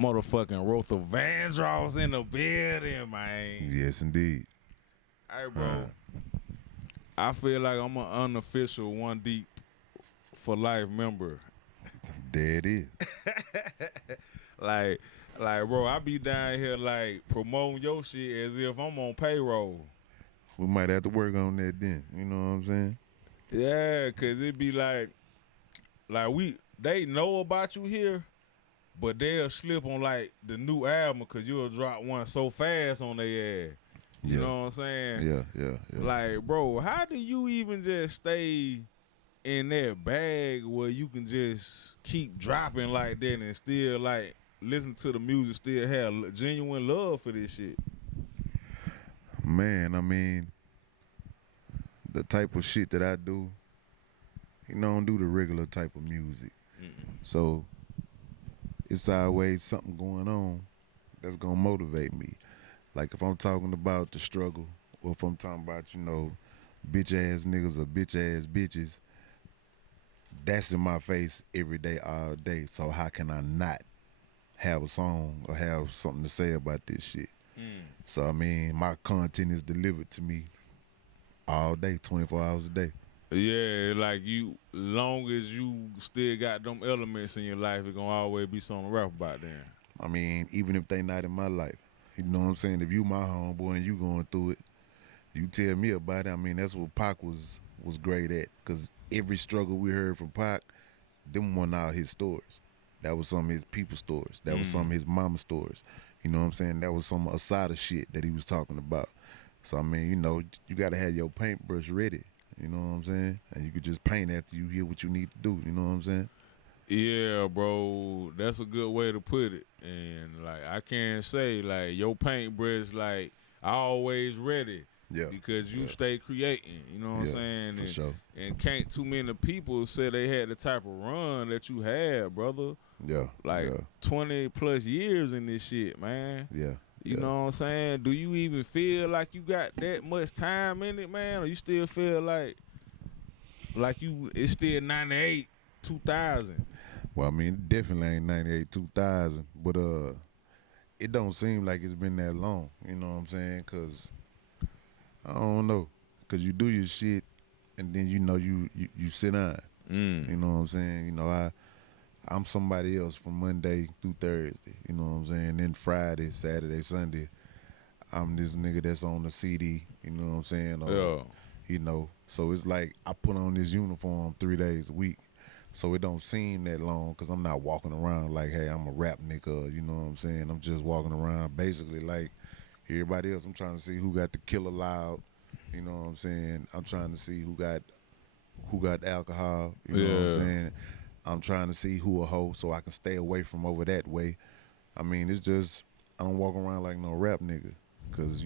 Motherfucking Rother Vandross in the building, man. Yes, indeed. Hey, bro. I feel like I'm an unofficial One Deep for life member. There it is. like, bro, I be down here like promoting your shit as if I'm on payroll. We might have to work on that then. You know what I'm saying? Yeah, cause it be like they know about you here, but they'll slip on like the new album cause you'll drop one so fast on their ass. You Yeah. know what I'm saying? Yeah. Like, bro, how do you even just stay in that bag where you can just keep dropping like that and still like listen to the music, still have genuine love for this shit? Man, I mean, the type of shit that I do, I don't do the regular type of music. So it's always something going on that's gonna motivate me. Like if I'm talking about the struggle, or if I'm talking about, bitch ass niggas or bitch ass bitches, that's in my face every day, all day. So how can I not have a song or have something to say about this shit? So I mean, my content is delivered to me all day, 24 hours a day. Yeah, like you, long as you still got them elements in your life, it's gonna always be something to rap about then. I mean, even if they not in my life, you know what I'm saying? If you my homeboy and you going through it, you tell me about it. I mean, that's what Pac was great at. Because every struggle we heard from Pac, them weren't all his stories. That was some of his people stories. That was some of his mama stories. You know what I'm saying? That was some aside of shit that he was talking about. So, I mean, you got to have your paintbrush ready. You know what I'm saying? And you could just paint after you hear what you need to do. You know what I'm saying? Yeah, bro, that's a good way to put it. And like I can't say like your paintbrush like always ready. Yeah. Because you Yeah. stay creating, you know what I'm Yeah, saying? for And, sure. and can't too many people say they had the type of run that you had, brother. Yeah. Like Yeah. 20 plus years in this shit, man. Yeah. You know what I'm saying? Do you even feel like you got that much time in it, man? Or you still feel like it's still 98, 2000? Well, I mean, it definitely ain't 98, 2000, but it don't seem like it's been that long. You know what I'm saying? Cause I don't know. Cause you do your shit, and then you sit down. You know what I'm saying? I'm somebody else from Monday through Thursday. You know what I'm saying? Then Friday, Saturday, Sunday, I'm this nigga that's on the CD. You know what I'm saying? Or, so it's like I put on this uniform 3 days a week. So it don't seem that long because I'm not walking around like, hey, I'm a rap nigga. You know what I'm saying? I'm just walking around basically like everybody else. I'm trying to see who got the killer loud. You know what I'm saying? I'm trying to see who got alcohol. You know what I'm saying? I'm trying to see who a hoe so I can stay away from over that way. I mean, it's just I don't walk around like no rap nigga because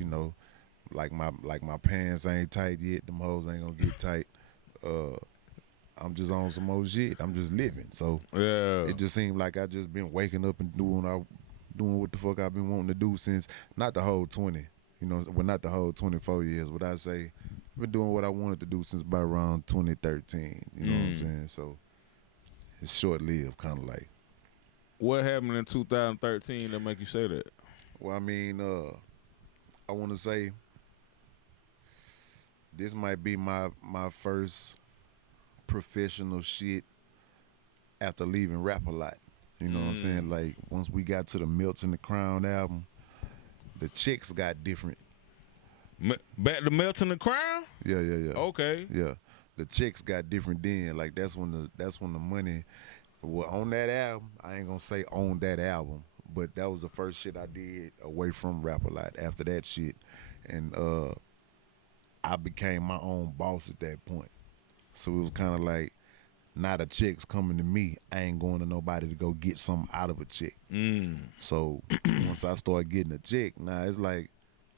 like my pants ain't tight yet. Them hoes ain't gonna get tight. I'm just on some old shit. I'm just living. So it just seemed like I just been waking up and doing what the fuck I've been wanting to do since not the whole 20. Not the whole 24 years, but I say I've been doing what I wanted to do since about around 2013. You know what I'm saying? So it's short lived, kind of like. What happened in 2013 that make you say that? Well, I mean, I want to say this might be my first professional shit after leaving Rap a Lot. You know what I'm saying? Like once we got to the Melts and the Crown album, the chicks got different. Back to Melts and the Crown? Yeah. Okay. Yeah. The chicks got different then. Like that's when the money. Well, on that album, I ain't gonna say on that album, but that was the first shit I did away from Rap a Lot. After that shit, and I became my own boss at that point. So it was kind of like, not a chick's coming to me. I ain't going to nobody to go get something out of a chick. So once I started getting a chick, now it's like,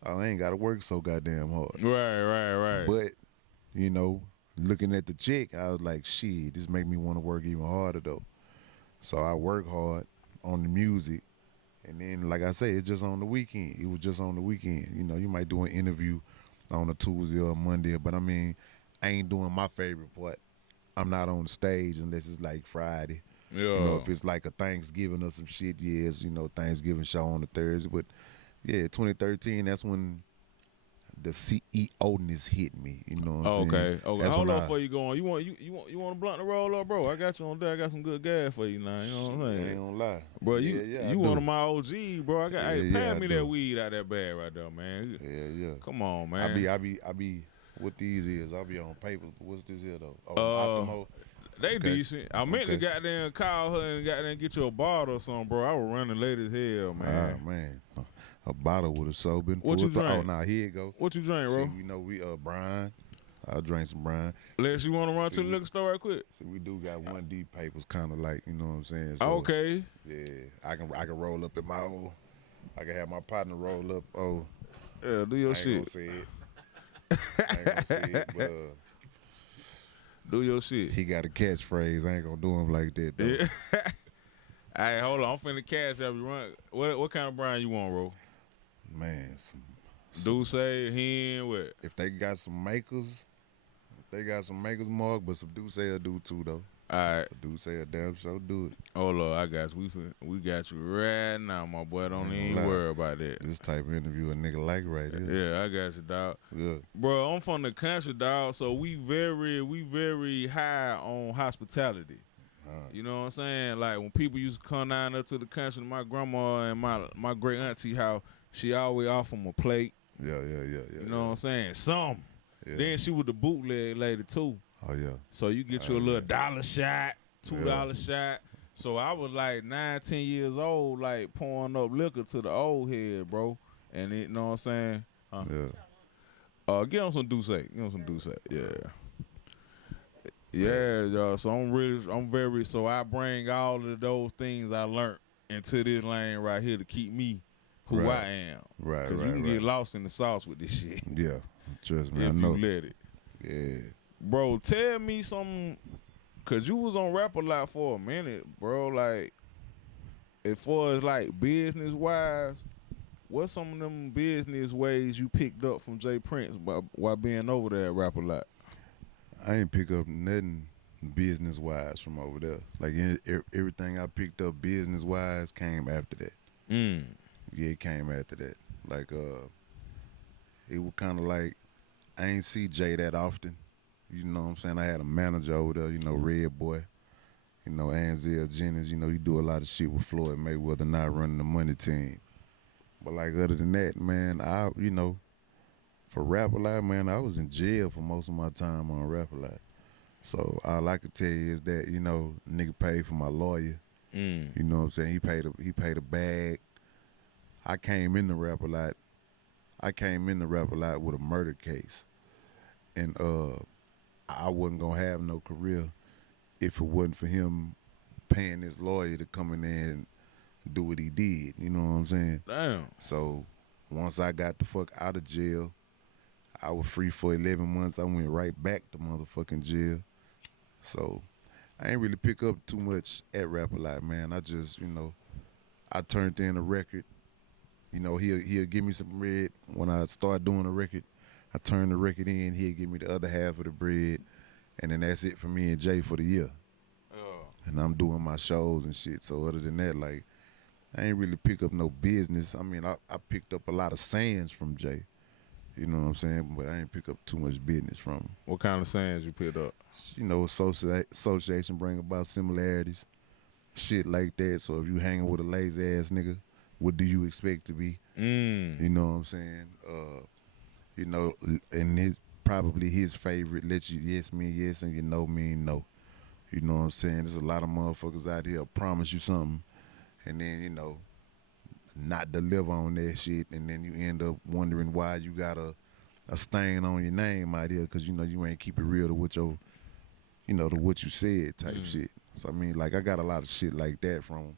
oh, I ain't got to work so goddamn hard. Right. But, looking at the chick, I was like, shit, this make me want to work even harder though. So I work hard on the music. And then, like I say, it's just on the weekend. It was just on the weekend. You might do an interview on a Tuesday or a Monday, but I mean, I ain't doing my favorite part. I'm not on the stage unless it's like Friday. You know, Yeah. if it's like a Thanksgiving or some shit, yes, you know, Thanksgiving show on the Thursday. But yeah, 2013, that's when the CEO-ness hit me. You know what I'm saying? Okay. Okay. That's Hold when on before you go on. You want a blunt to roll up, bro? I got you on there. I got some good gas for you now. You know what I'm shit, I saying? ain't gonna lie. Bro, Yeah, I you one of do. my OG, bro. Yeah, Hey, pass I me that do. weed out that bag right there, man. Yeah. Come on, I man. be. What these is? I be on papers. But what's this here though? Oh, Uh, Optimo. they Okay, decent. I meant to okay. goddamn call her and goddamn get you a bottle or something, bro. I was running late as hell, Ah man. man, a bottle would have so been What full. you Oh drink? nah, here you go. What you drink, See, bro? we know we Brian. I'll drink some Brian. Lex, you want to run See, to the liquor store right quick? we do got one D papers, kind of like you know what I'm saying. So Okay. yeah, I can roll up in my old. I can have my partner roll up. Oh, Yeah, do your I ain't gonna shit. say it. I ain't gonna say it, but Do your shit. he got a catchphrase. I ain't gonna do him like that though. Yeah. Hey, hold on. I'm finna cash out you run. What kind of brand you want, bro? Man, Douce, hen, what? if they got some makers, mark, but some Douce will do too though. Alright. Douce a damn sure do it. Hold on, I got you. We got you right now, my boy. Don't I ain't even gonna lie. worry about that. This type of interview a nigga like right here. Yeah, I got you, dog. Yeah. Bro, I'm from the country, dog. So we very high on hospitality. You know what I'm saying? Like when people used to come down up to the country, my grandma and my great auntie, how she always offer them a plate. Yeah. You know what I'm saying? Some. Yeah. Then she was the bootleg lady too. Oh yeah. So you get you a little dollar shot, $2 shot. So I was like 9, 10 years old, like pouring up liquor to the old head, bro. And it, you know what I'm saying? Yeah. Get on some Douce. Get on some Douce. Yeah. Yeah, y'all. So so I bring all of those things I learned into this lane right here to keep me who I am. Right. Because you can get lost in the sauce with this shit. Yeah. Trust me, I if know. you let it. Yeah. Bro, tell me something, because you was on Rap A Lot for a minute, bro. Like, as far as like business-wise, what's some of them business ways you picked up from Jay Prince while being over there at Rap A Lot? I ain't pick up nothing business wise from over there. Like everything I picked up business wise came after that. Yeah, it came after that. Like it was kind of like I ain't see Jay that often. You know what I'm saying? I had a manager over there, you know, Red Boy. You know, Ansel Jennings, you know, he do a lot of shit with Floyd Mayweather not running the money team. But like other than that, man, you know, for Rap A Lot, man, I was in jail for most of my time on Rap A Lot. So all I could tell you is that, you know, nigga paid for my lawyer. You know what I'm saying? He paid a bag. I came in the Rap A Lot with a murder case. And I wasn't gonna have no career if it wasn't for him paying his lawyer to come in there and do what he did. You know what I'm saying? Damn. So once I got the fuck out of jail, I was free for 11 months. I went right back to motherfucking jail. So I ain't really pick up too much at Rap A Lot, man. I just, you know, I turned in a record. You know, he'll give me some bread. When I start doing a record, I turn the record in. He'll give me the other half of the bread. And then that's it for me and Jay for the year. And I'm doing my shows and shit. So other than that, like, I ain't really pick up no business. I mean, I picked up a lot of sayings from Jay. You know what I'm saying? But I ain't pick up too much business from him. What kind of sayings you picked up? You know, association bring about similarities. Shit like that. So if you hanging with a lazy ass nigga, what do you expect to be? You know what I'm saying? You know, and probably his favorite, let you yes mean yes and you know mean no. You know what I'm saying? There's a lot of motherfuckers out here promise you something and then, you know, not deliver on that shit, and then you end up wondering why you got a stain on your name out here because, you know, you ain't keep it real to what your, you know, to what you said type shit. So, I mean, like, I got a lot of shit like that from him.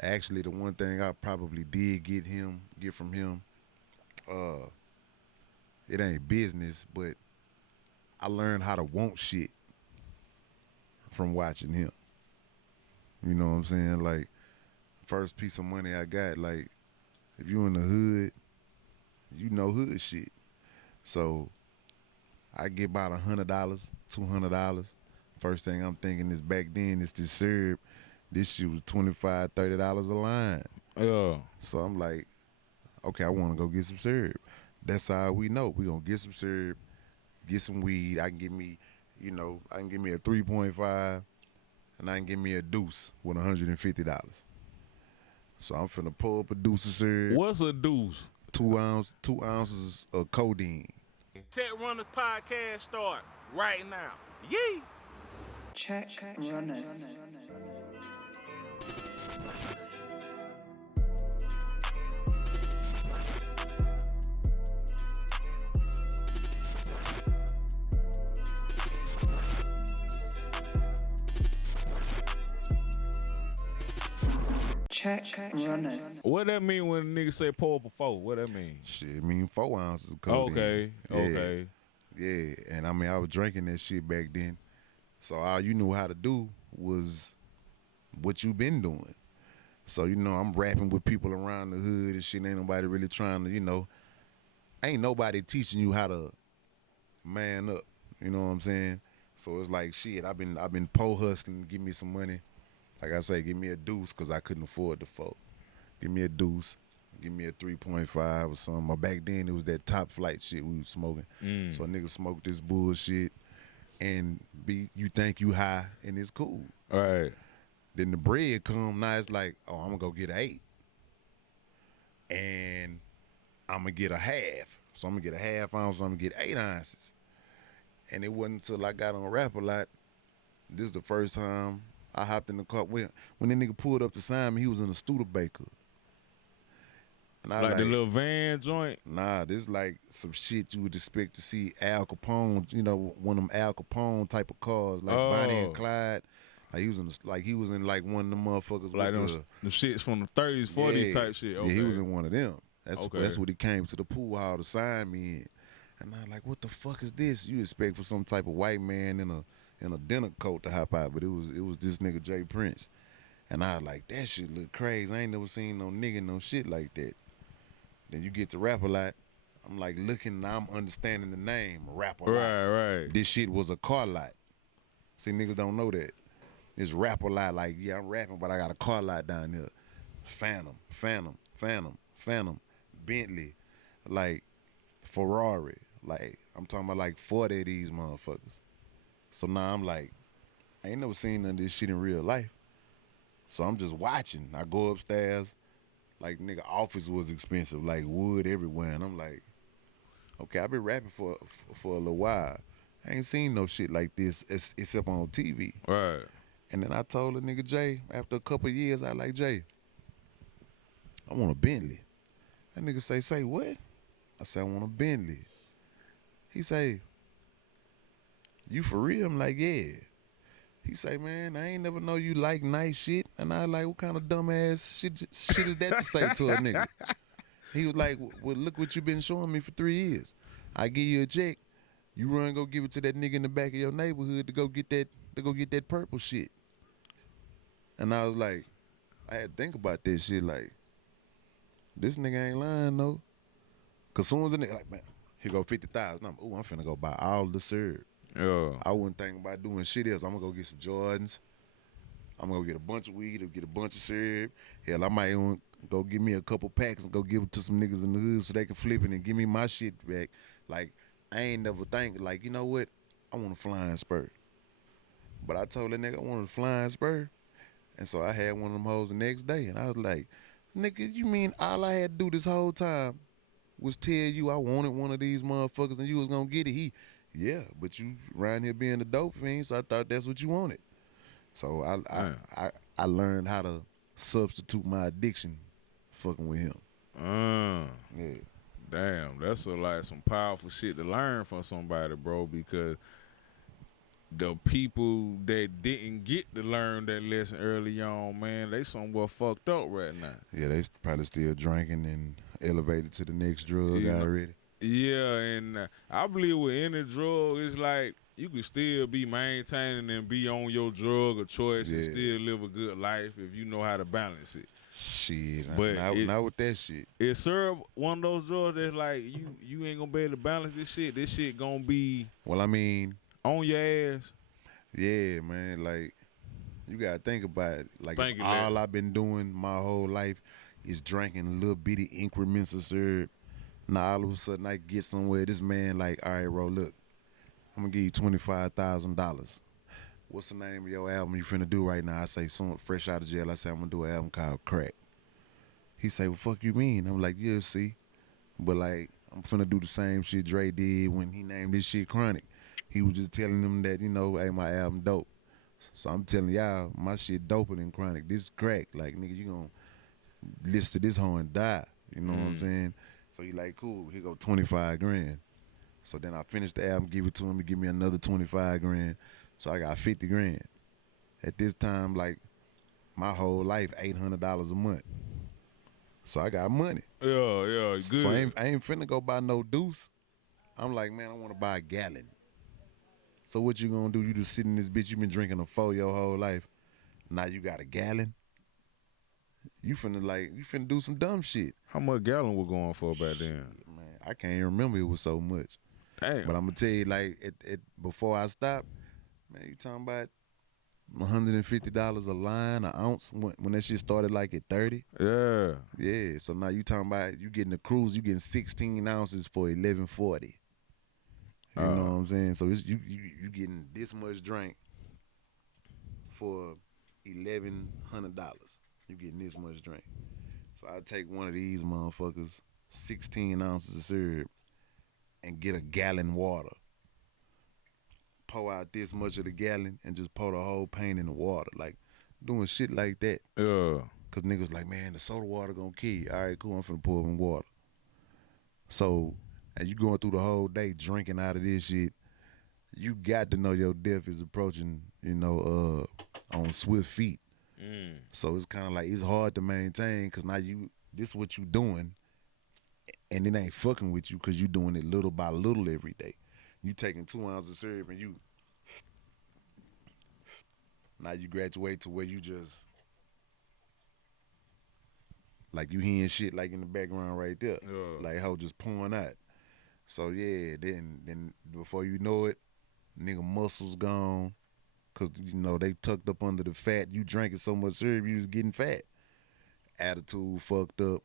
Actually, the one thing I probably did get from him, it ain't business, but I learned how to want shit from watching him. You know what I'm saying? Like, first piece of money I got, like, if you in the hood, you know hood shit. So I get about $100, $200. First thing I'm thinking is back then it's this syrup This shit was $25, $30 a line. Yeah. So I'm like, okay, I want to go get some syrup. That's how we know. We gonna get some syrup, get some weed. I can give me, I can give me a 3.5, and I can give me a deuce with $150. So I'm finna pull up a deuce of syrup. What's a deuce? 2 ounces of codeine. Tech Runners podcast start right now. Yee! Check runners. Check runners. What that mean when a nigga say pour up a 4? What that mean? Shit, I mean 4 ounces of codeine. Okay. Yeah, and I mean I was drinking that shit back then. So all you knew how to do was what you been doing. So, I'm rapping with people around the hood and shit. Ain't nobody really trying to, ain't nobody teaching you how to man up. You know what I'm saying? So it's like shit, I've been pole hustling, give me some money. Like I say, give me a deuce because I couldn't afford the folk. Give me a deuce, give me a 3.5 or something. But back then it was that top flight shit we was smoking. So a nigga smoked this bullshit and you think you high and it's cool. All right. Then the bread come, now it's like, oh, I'm gonna go get an 8. And I'm gonna get a half. So I'm gonna get a half ounce, so I'm gonna get 8 ounces. And it wasn't until I got on Rap a Lot, this is the first time I hopped in the car. When that nigga pulled up to sign me, he was in a Studebaker. And I Like the little van joint? Nah, this like some shit you would expect to see Al Capone, one of them Al Capone type of cars, like Bonnie and Clyde. Like he was in like one of them motherfuckers Like with the shits from the 30s, 40s type shit. Okay. Yeah, he was in one of them. Okay. That's what he came to the pool hall to sign me in. And I'm like, what the fuck is this? You expect for some type of white man in a dinner coat to hop out, but it was this nigga Jay Prince. And I was like, that shit look crazy. I ain't never seen no nigga no shit like that. Then you get to Rap a Lot. I'm like looking, now I'm understanding the name, Rap a Lot. Right. This shit was a car lot. See, niggas don't know that. It's Rap a Lot, like, yeah, I'm rapping, but I got a car lot down here. Phantom, Bentley, like Ferrari. Like, I'm talking about like 40 of these motherfuckers. So now I'm like, I ain't never seen none of this shit in real life. So I'm just watching. I go upstairs, like, nigga, office was expensive, like wood everywhere. And I'm like, okay, I've been rapping for a little while. I ain't seen no shit like this except on TV. Right. And then I told the nigga Jay, after a couple of years, I like, Jay, I want a Bentley. That nigga say what? I said, I want a Bentley. He say, you for real? I'm like, yeah. He say, man, I ain't never know you like nice shit. And I like, what kind of dumbass shit is that to say to a nigga? He was like, well, look what you been showing me for 3 years. I give you a check, you run go give it to that nigga in the back of your neighborhood to go get that purple shit. And I was like, I had to think about that shit, like, this nigga ain't lying, though. Cause soon as a nigga like, man, here go 50,000. I'm finna go buy all the syrup. Yeah. I wouldn't think about doing shit else. I'm gonna go get some Jordans. I'm gonna get a bunch of weed or get a bunch of syrup. Hell, I might even go give me a couple packs and go give it to some niggas in the hood so they can flip it and give me my shit back. Like, I ain't never think, like, you know what? I want a flying spur. But I told that nigga I wanted a flying spur. And so I had one of them hoes the next day. And I was like, nigga, you mean all I had to do this whole time was tell you I wanted one of these motherfuckers and you was gonna get it? Yeah, but you around here being a dope fiend, so I thought that's what you wanted. So I learned how to substitute my addiction fucking with him. Yeah. Damn, that's some powerful shit to learn from somebody, bro, because the people that didn't get to learn that lesson early on, man, they somewhat fucked up right now. Yeah, they probably still drinking and elevated to the next drug already. Yeah, and I believe with any drug, it's like you can still be maintaining and be on your drug of choice and still live a good life if you know how to balance it. Shit, but not with that shit. It's syrup one of those drugs that's like you ain't gonna be able to balance this shit. This shit gonna be well, I mean, on your ass. Yeah, man. Like, You gotta think about it. Like Thank if you, all Lex. I've been doing my whole life is drinking little bitty increments of syrup. Now all of a sudden I get somewhere. This man like, all right, bro, look, I'm gonna give you $25,000. What's the name of your album you finna do right now? I say, someone fresh out of jail. I say I'm gonna do an album called Crack. He say, well, fuck you mean? I'm like, yeah, see, but like I'm finna do the same shit Dre did when he named this shit Chronic. He was just telling them that, hey, my album dope. So I'm telling y'all, my shit doper than Chronic. This crack. Like, nigga, you gonna listen to this hoe and die. You know what I'm saying? So he like, cool, here go 25 grand. So then I finished the album, give it to him, he give me another 25 grand. So I got 50 grand. At this time, like, my whole life, $800 a month. So I got money. Yeah, good. So I ain't finna go buy no deuce. I'm like, man, I wanna buy a gallon. So what you gonna do? You just sit in this bitch, you been drinking a four your whole life. Now you got a gallon? You finna do some dumb shit. How much gallon was going for back then? Man, I can't even remember it was so much. Damn. But I'm gonna tell you, like, before I stop, man, you talking about $150 a line, an ounce when that shit started like at 30. Yeah. Yeah, so now you talking about you getting a cruise, you getting 16 ounces for $11.40. You know what I'm saying? So it's, you getting this much drink for $1,100. You getting this much drink. So I take one of these motherfuckers, 16 ounces of syrup, and get a gallon water. Pour out this much of the gallon and just pour the whole paint in the water. Like, doing shit like that. Yeah. Cause niggas like, man, the soda water gonna kill you. All right, cool, I'm finna pour up in water. So, and you going through the whole day drinking out of this shit, you got to know your death is approaching, on swift feet. So it's kind of like, it's hard to maintain because now this what you doing and it ain't fucking with you because you doing it little by little every day. You taking 2 ounces of syrup and now you graduate to where you just, like you hearing shit like in the background right there. Yeah. Like how just pouring out. So yeah, then before you know it, nigga muscles gone. Cause they tucked up under the fat. You drinking so much syrup, you was getting fat. Attitude fucked up.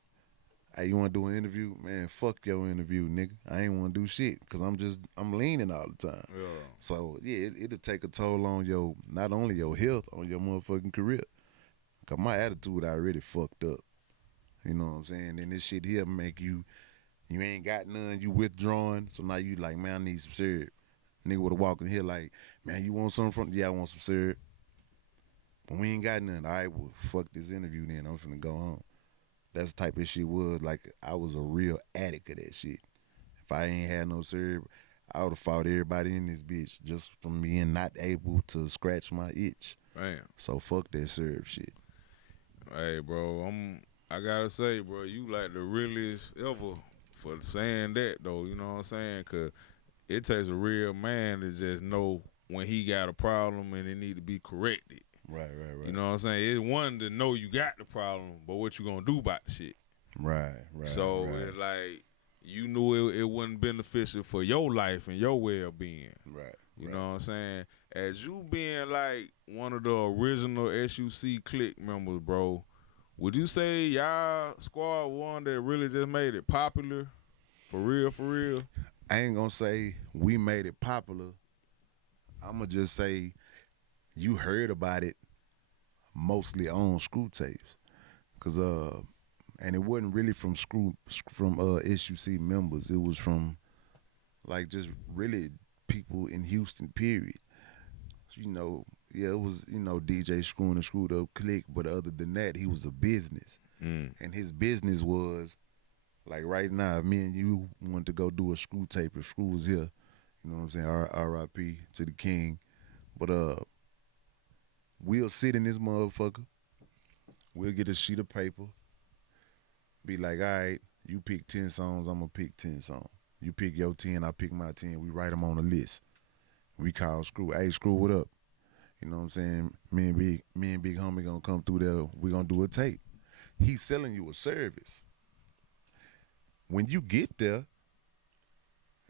Hey, you wanna do an interview? Man, fuck your interview, nigga. I ain't wanna do shit. Cause I'm leaning all the time. Yeah. So yeah, it'll take a toll on not only your health, on your motherfucking career. Cause my attitude already fucked up. You know what I'm saying? And this shit here make you ain't got none, you withdrawing. So now you like, man, I need some syrup. Nigga would've walked in here like, man, you want something from? Yeah, I want some syrup. But we ain't got none. All right, well, fuck this interview then. I'm finna go home. That's the type of shit was. Like, I was a real addict of that shit. If I ain't had no syrup, I would've fought everybody in this bitch just from being not able to scratch my itch. Damn. So fuck that syrup shit. Hey, bro, I gotta say, bro, you like the realest ever for saying that, though. You know what I'm saying? Cause it takes a real man to just know when he got a problem and it need to be corrected. Right. You know what I'm saying? It's one to know you got the problem, but what you gonna do about the shit? Right. So it's like you knew it wasn't beneficial for your life and your well-being. Right. You know what I'm saying? As you being like one of the original SUC clique members, bro, would you say y'all squad one that really just made it popular? For real, for real? I ain't gonna say we made it popular. I'ma just say you heard about it mostly on Screw Tapes. Cause and it wasn't really from SUC members. It was from like just really people in Houston, period. Yeah, it was, DJ Screw and the Screwed Up Click, but other than that, he was a business. And his business was, like right now, if me and you wanted to go do a Screw tape, if Screw was here, you know what I'm saying, R.I.P. to the king. But we'll sit in this motherfucker, we'll get a sheet of paper, be like, all right, you pick 10 songs, I'm gonna pick 10 songs. You pick your 10, I pick my 10, we write them on a list. We call Screw, hey Screw, what up? You know what I'm saying? Me and Big Homie gonna come through there, we gonna do a tape. He's selling you a service. When you get there,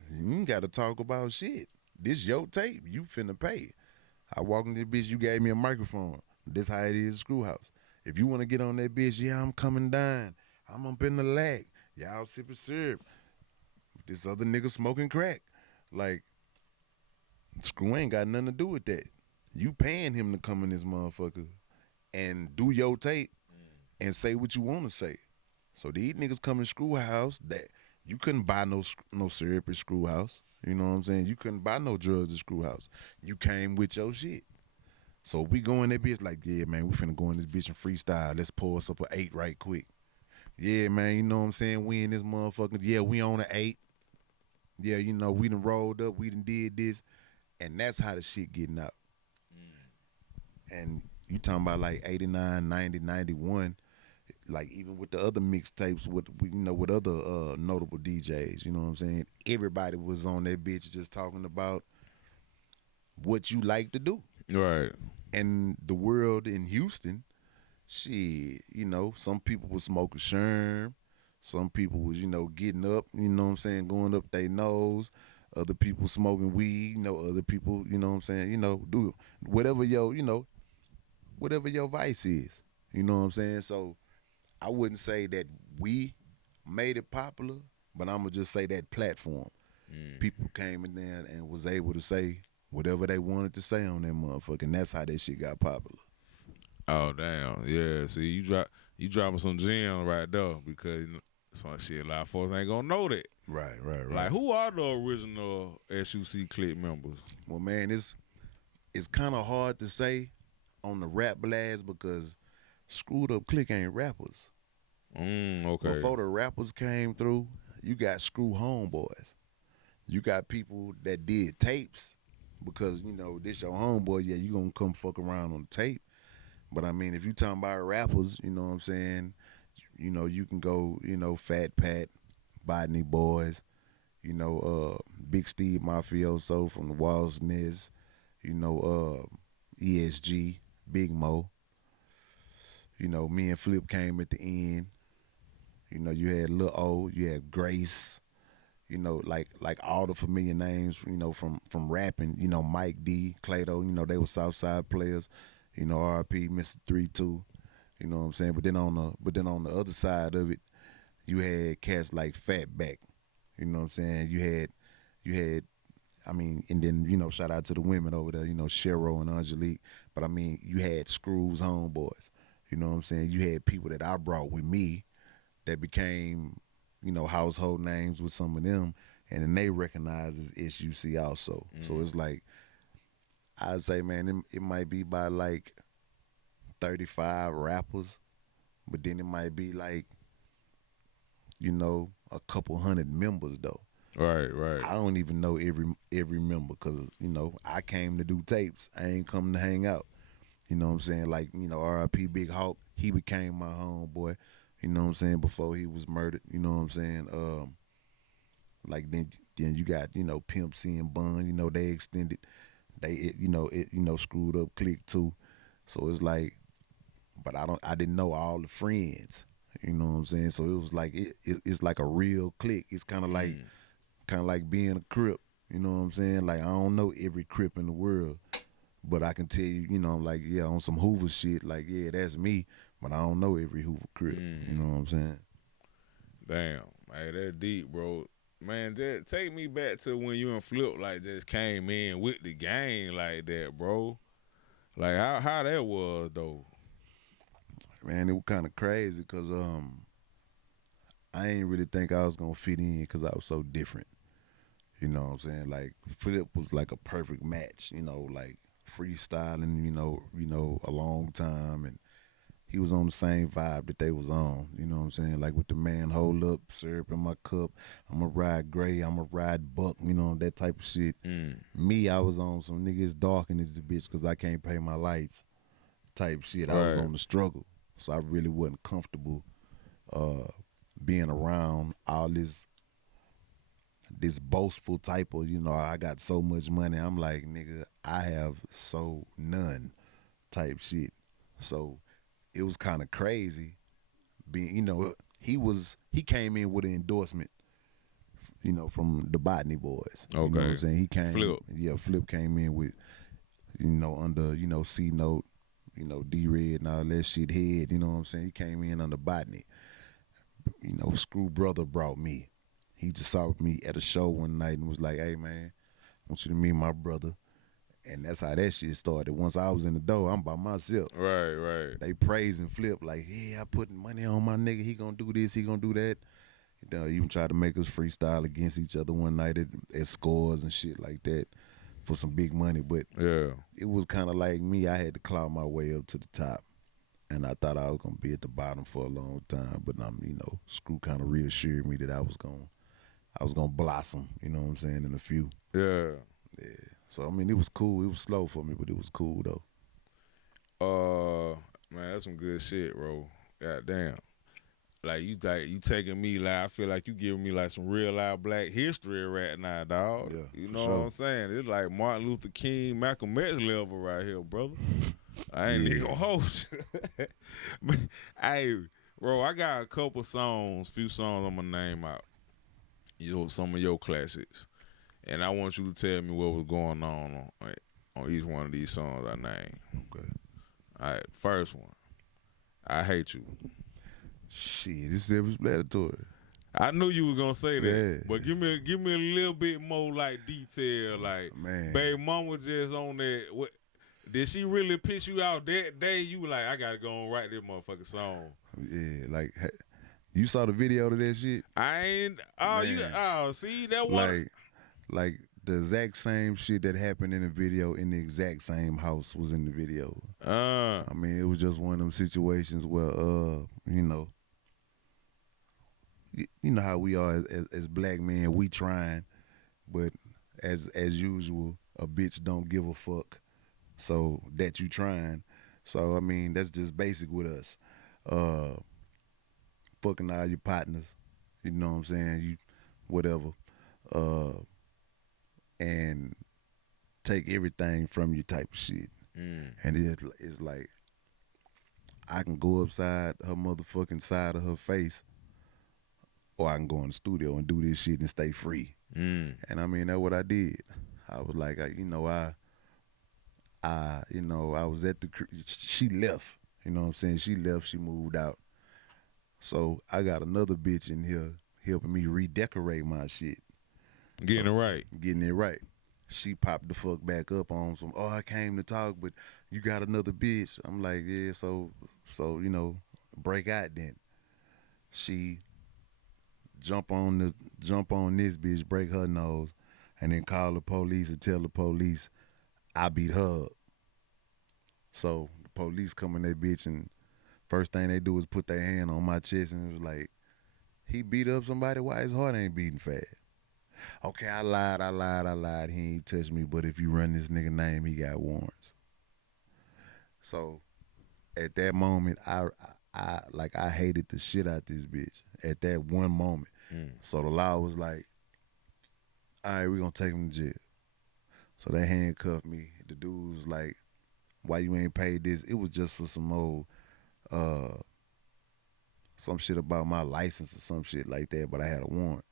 you ain't gotta talk about shit. This your tape, you finna pay. I walk in this bitch, you gave me a microphone. This how it is, Screw House. If you want to get on that bitch, yeah, I'm coming down. I'm up in the lag. Y'all sipping syrup. This other nigga smoking crack. Like, Screw ain't got nothing to do with that. You paying him to come in this motherfucker and do your tape and say what you want to say. So these niggas come in Screw House that you couldn't buy no syrup at Screw House. You know what I'm saying? You couldn't buy no drugs at Screw House. You came with your shit. So we go in that bitch like, yeah, man, we finna go in this bitch and freestyle. Let's pour us up an 8 right quick. Yeah, man, you know what I'm saying? We in this motherfucker. Yeah, we on an 8. Yeah, you know, we done rolled up. We done did this. And that's how the shit getting out. And you talking about like 89, 90, 91, like even with the other mixtapes with other notable DJs, you know what I'm saying? Everybody was on that bitch just talking about what you like to do. Right. And the world in Houston, shit, you know, some people was smoking sherm, some people was, you know, getting up, you know what I'm saying, going up their nose. Other people smoking weed, you know, other people, you know what I'm saying, you know, do whatever whatever your vice is. You know what I'm saying? So I wouldn't say that we made it popular, but I'm going to just say that platform. People came in there and was able to say whatever they wanted to say on that motherfucker, and that's how that shit got popular. Oh damn, yeah. See, you dropping some gems right there because some shit a lot of folks ain't gonna know that. Right. Like, who are the original SUC clique members? Well, man, it's kind of hard to say on the rap blast because Screwed Up Clique ain't rappers. Okay. Before the rappers came through, you got Screw Homeboys. You got people that did tapes because, you know, this your homeboy, yeah, you gonna come fuck around on tape. But I mean, if you talking about rappers, you know what I'm saying, you know, you can go, you know, Fat Pat, Botany Boys, you know, Big Steve Mafioso from the Walls Nez, you know, ESG, Big Mo. You know, me and Flip came at the end. You know, you had Lil O, you had Grace, you know, like all the familiar names, you know, from rapping, you know, Mike D, Clado, you know, they were Southside players, you know, RP, Mr. 3-2, you know what I'm saying? But then on the other side of it, you had cats like Fatback, you know what I'm saying? You had I mean, and then, you know, shout out to the women over there, you know, Cheryl and Angelique. But I mean, you had Screws Homeboys. You know what I'm saying? You had people that I brought with me that became, you know, household names with some of them, and then they recognize as SUC also. So it's like, I'd say, man, it might be by like 35 rappers, but then it might be like, you know, a couple hundred members though. Right. I don't even know every member because, you know, I came to do tapes. I ain't come to hang out. You know what I'm saying? Like, you know, R.I.P. Big Hawk, he became my homeboy, you know what I'm saying, before he was murdered, you know what I'm saying? Like then you got, you know, Pimp C and Bun, you know, they extended, Screwed Up Clique too. So it's like, but I didn't know all the friends, you know what I'm saying? So it was like, it's like a real clique. It's kind of like being a Crip, you know what I'm saying? Like, I don't know every Crip in the world. But I can tell you, you know, like, yeah, on some Hoover shit, like, yeah, that's me, but I don't know every Hoover Crip. You know what I'm saying? Damn, hey, that's deep, bro. Man, just take me back to when you and Flip like just came in with the gang like that, bro. Like how that was though. Man, it was kind of crazy because I ain't really think I was gonna fit in because I was so different. You know what I'm saying? Like, Flip was like a perfect match. You know, like freestyling. You know, a long time, and he was on the same vibe that they was on. You know what I'm saying? Like with the man, hold up, syrup in my cup. I'ma ride gray. I'ma ride buck. You know, that type of shit. Me, I was on some niggas dark in this bitch because I can't pay my lights type shit. I was on the struggle, so I really wasn't comfortable being around all this boastful type of, you know, I got so much money. I'm like, nigga, I have so none type shit. So it was kind of crazy being, you know, he came in with an endorsement, you know, from the Botany Boys. Okay. You know what I'm saying? He came, Flip. Yeah, Flip came in with, you know, under, you know, C Note, you know, D-Red and all that shit head, you know what I'm saying? He came in under botany. You know, Screw Brother brought me. He just saw me at a show one night and was like, hey, man, I want you to meet my brother. And that's how that shit started. Once I was in the door, I'm by myself. Right. They praise and flip like, yeah, I put money on my nigga. He gonna do this, he gonna do that. You know, even tried to make us freestyle against each other one night at scores and shit like that for some big money. But Yeah. it was kind of like me. I had to claw my way up to the top. And I thought I was gonna be at the bottom for a long time. But you know, Screw kind of reassured me that I was gonna blossom, you know what I'm saying, in a few. Yeah. Yeah. So I mean, it was cool. It was slow for me, but it was cool though. Man, that's some good shit, bro. God damn. Like you taking me like I feel like you giving me like some real life black history right now, dog. Yeah, you for know sure. what I'm saying? It's like Martin Luther King, Malcolm X level right here, brother. I ain't Yeah. even gonna host. Hey, bro, I got a couple songs, few songs I'm gonna name out. You know, some of your classics. And I want you to tell me what was going on each one of these songs I named. Okay. All right, first one. I Hate You. Shit, it's self-explanatory. I knew you were gonna say that, Yeah. but give me a little bit more like detail. Like, Man. baby mama just on that. What, did she really piss you out that day? You were like, I gotta go and write this motherfucking song. Yeah, like you saw the video to that shit. I ain't. Oh, Man. see that one. Like the exact same shit that happened in the video in the exact same house was in the video. I mean, it was just one of them situations where, you know, you know how we are as black men, we trying, but as usual, a bitch don't give a fuck. So that you trying. So I mean, that's just basic with us. Fucking all your partners, you know what I'm saying? You whatever. And take everything from you type of shit. And it's like I can go upside her motherfucking side of her face, or I can go in the studio and do this shit and stay free. And I mean, that's what I did. I was like, I was at she left. You know what I'm saying? She left, she moved out. So I got another bitch in here helping me redecorate my shit. Getting it right. She popped the fuck back up on some, oh, I came to talk, but you got another bitch. I'm like, yeah, so you know, break out then. She jump on this bitch, break her nose, and then call the police and tell the police I beat her up. So the police come in that bitch, and first thing they do is put their hand on my chest, and it was like, he beat up somebody, why his heart ain't beating fast? Okay, I lied. He ain't touched me, but if you run this nigga name, he got warrants. So at that moment, I hated the shit out this bitch at that one moment. So the law was like, all right, we gonna take him to jail. So they handcuffed me. The dude was like, why you ain't paid this? It was just for some old, some shit about my license or some shit like that, but I had a warrant.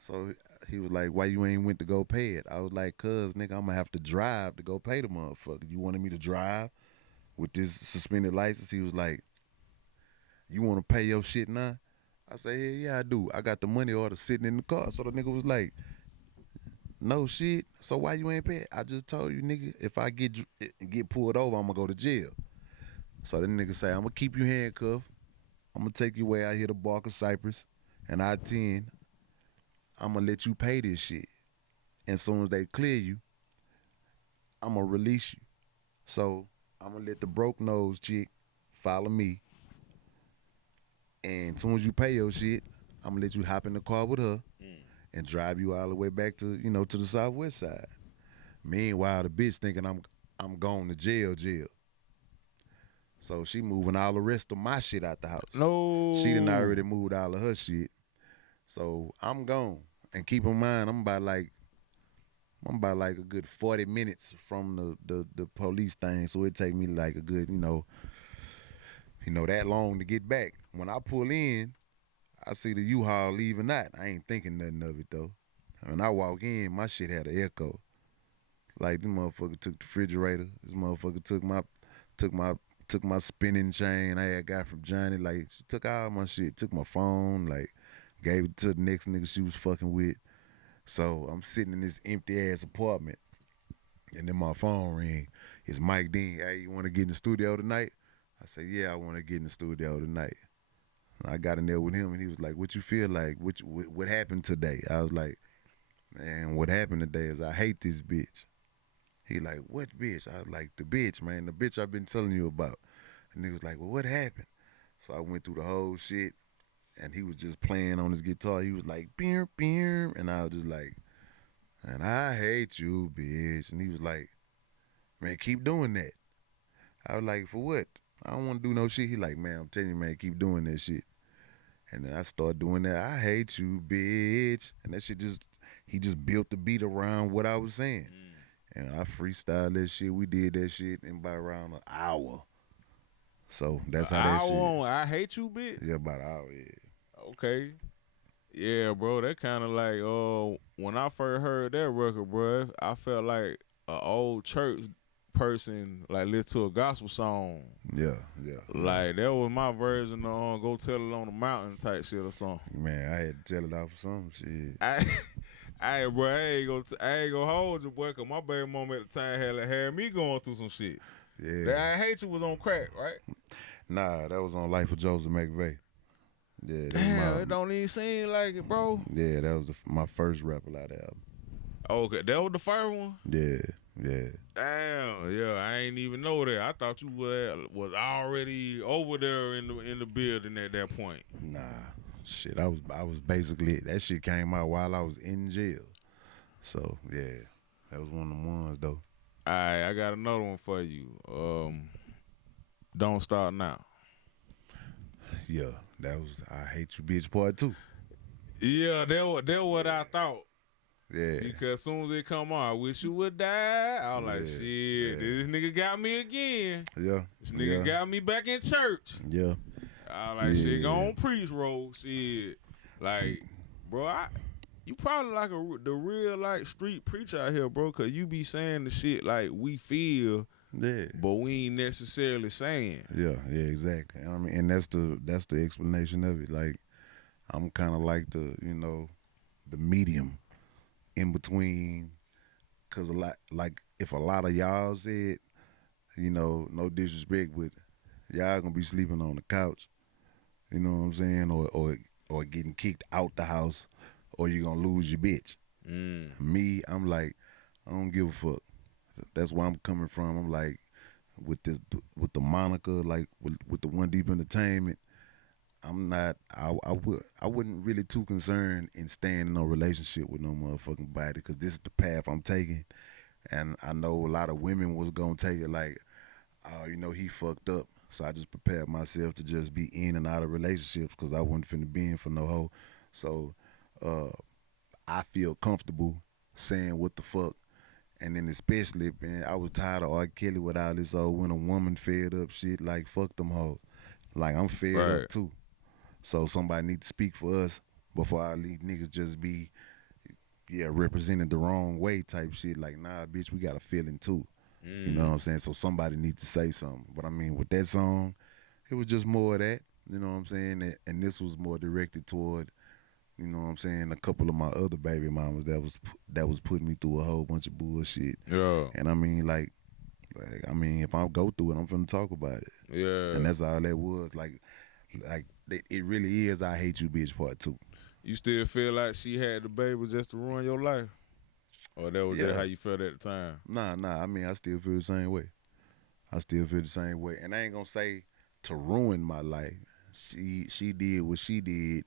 So he was like, why you ain't went to go pay it? I was like, cuz, nigga, I'm gonna have to drive to go pay the motherfucker. You wanted me to drive with this suspended license? He was like, you wanna pay your shit now? I said, yeah, I do. I got the money order sitting in the car. So the nigga was like, no shit. So why you ain't pay it? I just told you, nigga, if I get pulled over, I'm gonna go to jail. So the nigga say, I'm gonna keep you handcuffed. I'm gonna take you way out here to Barker Cypress and I-10. I'm gonna let you pay this shit. And as soon as they clear you, I'm gonna release you. So I'm gonna let the broke nose chick follow me. And as soon as you pay your shit, I'm gonna let you hop in the car with her and drive you all the way back to, you know, to the southwest side. Meanwhile, the bitch thinking I'm going to jail. So she moving all the rest of my shit out the house. No. She done already moved all of her shit. So I'm gone. And keep in mind, I'm about like a good 40 minutes from the police thing. So it take me like a good, you know, that long to get back. When I pull in, I see the U-Haul leaving out. I ain't thinking nothing of it though. When I walk in, my shit had an echo. Like this motherfucker took the refrigerator. This motherfucker took took my spinning chain I had got from Johnny. Like, she took all my shit, took my phone, like, gave it to the next nigga she was fucking with. So I'm sitting in this empty ass apartment, and then my phone ring. It's Mike Dean. Hey, you want to get in the studio tonight? I said, yeah, I want to get in the studio tonight. I got in there with him, and he was like, what you feel like? What happened today? I was like, man, what happened today is I hate this bitch. He like, what bitch? I was like, the bitch, man, the bitch I've been telling you about. And he was like, well, what happened? So I went through the whole shit, and he was just playing on his guitar. He was like, beer, beer, and I was just like, and I hate you, bitch. And he was like, man, keep doing that. I was like, for what? I don't want to do no shit. He like, man, I'm telling you, man, keep doing that shit. And then I started doing that. I hate you, bitch. And that shit he just built the beat around what I was saying. And I freestyled that shit. We did that shit in about around an hour. So that's how that shit. On I hate you, bitch. Yeah, about an hour, yeah. Okay. Yeah, bro, that kind of like when I first heard that record, bro, I felt like an old church person like listen to a gospel song. Yeah. Like that was my version of Go Tell It on the Mountain type shit or something. Man, I had to tell it off some shit. Bro, I ain't gonna hold you, boy, cause my baby mama at the time had me going through some shit. Yeah. That I Hate You was on crack, right? Nah, that was on Life of Joseph McVeigh. Yeah, Damn, it don't even seem like it, bro. Yeah, that was my first Rap A Lot album. Okay, that was the first one? Yeah. Damn, yeah, I ain't even know that. I thought you was already over there in the building at that point. Nah, shit, I was basically, that shit came out while I was in jail. So, yeah, that was one of them ones, though. All right, I got another one for you. Don't Start Now. Yeah, that was I Hate You Bitch Part 2. Yeah, that what I thought. Yeah. Because as soon as it come on, I wish you would die. I was like, shit, this nigga got me again. Yeah. This nigga got me back in church. Yeah. I was like, shit, go on priest roll. Shit. Like, bro, you probably like the real like street preacher out here, bro, cause you be saying the shit like we feel, but we ain't necessarily saying. Yeah, exactly. I mean, and that's the explanation of it. Like, I'm kind of like the medium in between, cause if a lot of y'all said, no disrespect, but y'all gonna be sleeping on the couch, you know what I'm saying, or getting kicked out the house, or you gonna lose your bitch. Me, I'm like, I don't give a fuck. That's where I'm coming from. I'm like, with the moniker, like with the One Deep Entertainment, I'm not. I wouldn't really too concerned in staying in no relationship with no motherfucking body, because this is the path I'm taking, and I know a lot of women was gonna take it like, oh, he fucked up. So I just prepared myself to just be in and out of relationships, because I wasn't finna be in for no hoe. So I feel comfortable saying what the fuck. And then especially, man, I was tired of R. Kelly with all this when a woman fed up shit, like, fuck them hoes. Like, I'm fed up too. So somebody need to speak for us before all these niggas just be, represented the wrong way type shit. Like, nah, bitch, we got a feeling too. You know what I'm saying? So somebody needs to say something. But I mean, with that song, it was just more of that. You know what I'm saying? And this was more directed toward, you know what I'm saying, a couple of my other baby mamas that was putting me through a whole bunch of bullshit. Yeah. And I mean, like if I go through it, I'm finna talk about it. Yeah. And that's all that was. Like it really is I Hate You Bitch Part 2. You still feel like she had the baby just to ruin your life? Or that was just how you felt at the time? Nah. I mean, I still feel the same way. And I ain't gonna say to ruin my life. She did what she did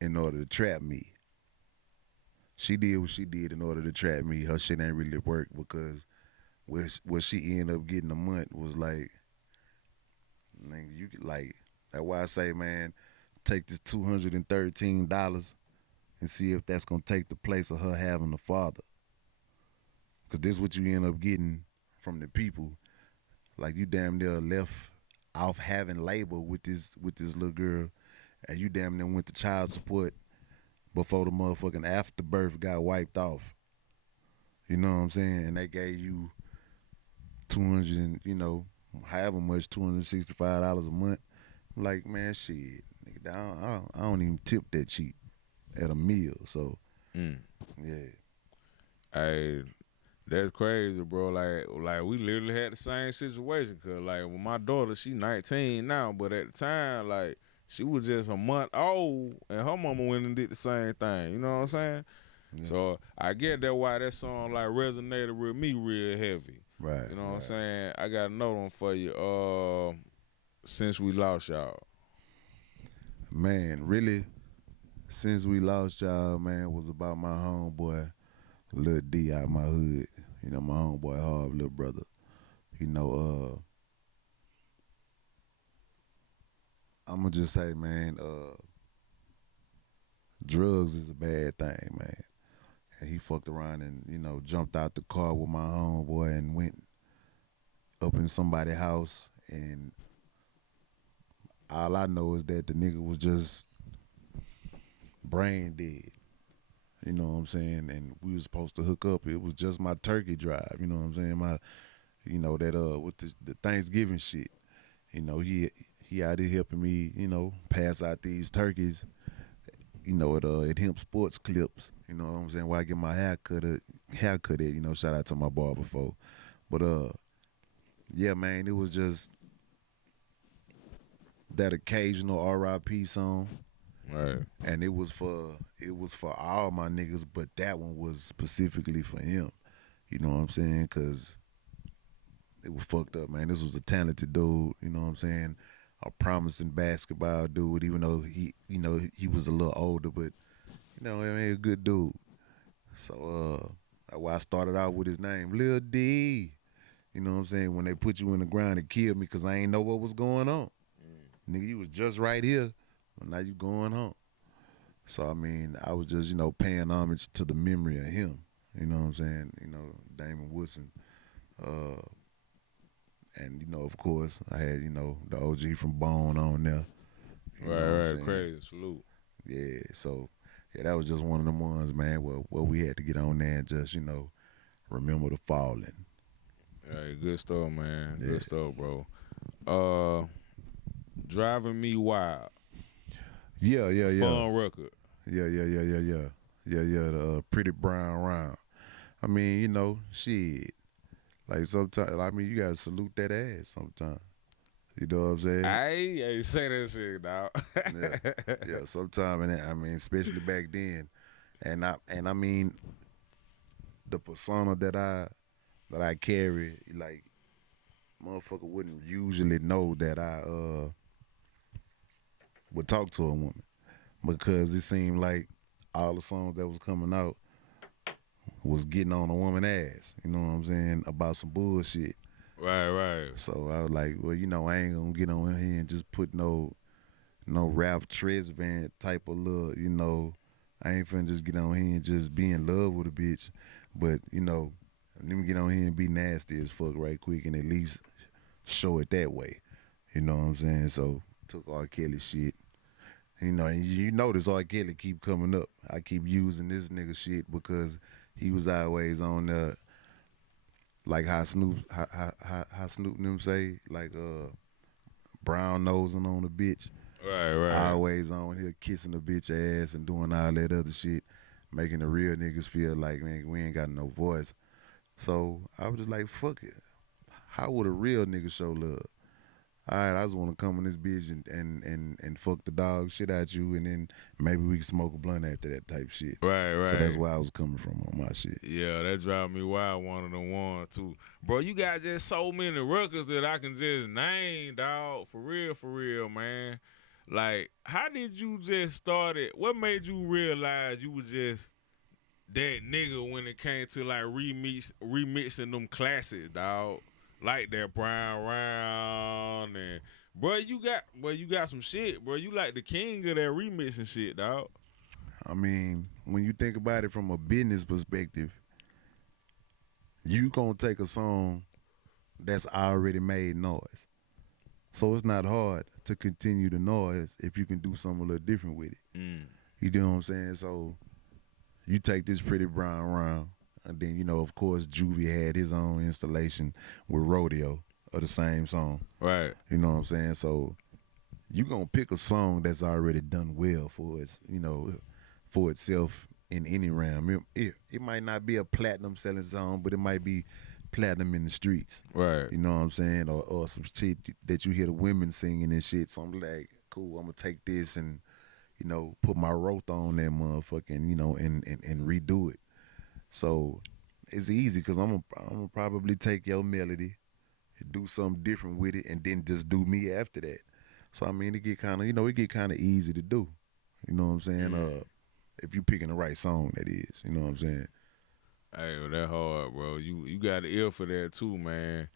in order to trap me. She did what she did in order to trap me. Her shit ain't really work, because what she ended up getting a month was like, nigga, you could, like, that's why I say, man, take this $213 and see if that's gonna take the place of her having a father. Cause this is what you end up getting from the people. Like, you damn near left off having labor with this little girl, and you damn near went to child support before the motherfucking afterbirth got wiped off. You know what I'm saying? And they gave you 200 and, however much, $265 a month. I'm like, man, shit, nigga, I don't even tip that cheap at a meal. So, yeah. Hey, that's crazy, bro. Like we literally had the same situation. Cause like with my daughter, she 19 now, but at the time, like she was just a month old, and her mama went and did the same thing. You know what I'm saying? Yeah. So I get that why that song like resonated with me real heavy. Right. You know what I'm saying? I got another one for you. Since we lost y'all. Man, really, since we lost y'all, man, was about my homeboy, Lil D out my hood. You know, my homeboy Harv, little brother. You know, I'ma just say, man, drugs is a bad thing, man. And he fucked around and, you know, jumped out the car with my homeboy and went up in somebody's house, and all I know is that the nigga was just brain dead. You know what I'm saying? And we was supposed to hook up. It was just my turkey drive. You know what I'm saying? My, you know, that with the Thanksgiving shit. You know, he out here helping me, you know, pass out these turkeys. You know, at Hemp Sports Clips. You know what I'm saying? Where I get my haircut at. You know, shout out to my barber before. But yeah, man, it was just that occasional R.I.P. song. Right. And it was for all my niggas, but that one was specifically for him. You know what I'm saying? Because it was fucked up, man. This was a talented dude, you know what I'm saying? A promising basketball dude, even though he was a little older, but, you know, I mean, a good dude. So that's why I started out with his name, Lil D. You know what I'm saying? When they put you in the ground, it killed me because I ain't know what was going on. Nigga, you was just right here, but now you going home. So, I mean, I was just, you know, paying homage to the memory of him. You know what I'm saying? You know, Damon Woodson. And, you know, of course, I had, you know, the OG from Bone on there. You know what I'm Right, saying? crazy, salute. Yeah, so, yeah, that was just one of them ones, man, where we had to get on there and just, you know, remember the fallen. Hey, good stuff, man. Yeah. Good stuff, bro. Driving Me Wild. Yeah. Fun record. Yeah, the Pretty Brown Round. I mean, you know, shit. Like sometimes, I mean, you gotta salute that ass sometimes. You know what I'm saying? Hey, say that shit, dog. Yeah. Sometimes, and I mean, especially back then, and I mean, the persona that I carry, like, motherfucker wouldn't usually know that I would talk to a woman, because it seemed like all the songs that was coming out was getting on a woman ass. You know what I'm saying? About some bullshit. Right. So I was like, well, you know, I ain't gonna get on here and just put no Ralph Tresvant type of look, you know. I ain't finna just get on here and just be in love with a bitch. But, you know, let me get on here and be nasty as fuck right quick and at least show it that way. You know what I'm saying? So took R. Kelly shit. You know, and you notice R. Kelly keep coming up. I keep using this nigga shit because he was always on the, like how Snoop and them say, like brown nosing on a bitch. Right. Always on here kissing a bitch ass and doing all that other shit, making the real niggas feel like, man, we ain't got no voice. So I was just like, fuck it. How would a real nigga show love? All right, I just want to come in this bitch and fuck the dog shit out you, and then maybe we can smoke a blunt after that type shit. Right. So that's where I was coming from on my shit. Yeah, that Drive Me Wild, one of the ones too. Bro, you got just so many records that I can just name, dog. For real, man. Like, how did you just start it? What made you realize you was just that nigga when it came to like remixing them classics, dog? Like that Brown Round and you got some shit, bro. You like the king of that remixing shit, dog. I mean, when you think about it from a business perspective, you gonna take a song that's already made noise. So it's not hard to continue the noise if you can do something a little different with it. You know what I'm saying? So you take this Pretty Brown Round, and then, you know, of course, Juvie had his own installation with Rodeo. of the same song. Right. You know what I'm saying? So you gonna pick a song that's already done well for its, for itself in any realm. It might not be a platinum selling song, but it might be platinum in the streets. Right. You know what I'm saying? Or some shit that you hear the women singing and shit. So I'm like, cool, I'm gonna take this and, put my roth on that motherfucking, and redo it. So it's easy because I'm gonna probably take your melody, do something different with it, and then just do me after that. So I mean, it get kind of, it get kind of easy to do. You know what I'm saying? If you picking the right song, that is. You know what I'm saying? Hey, well, that hard, bro. You got the ear for that too, man.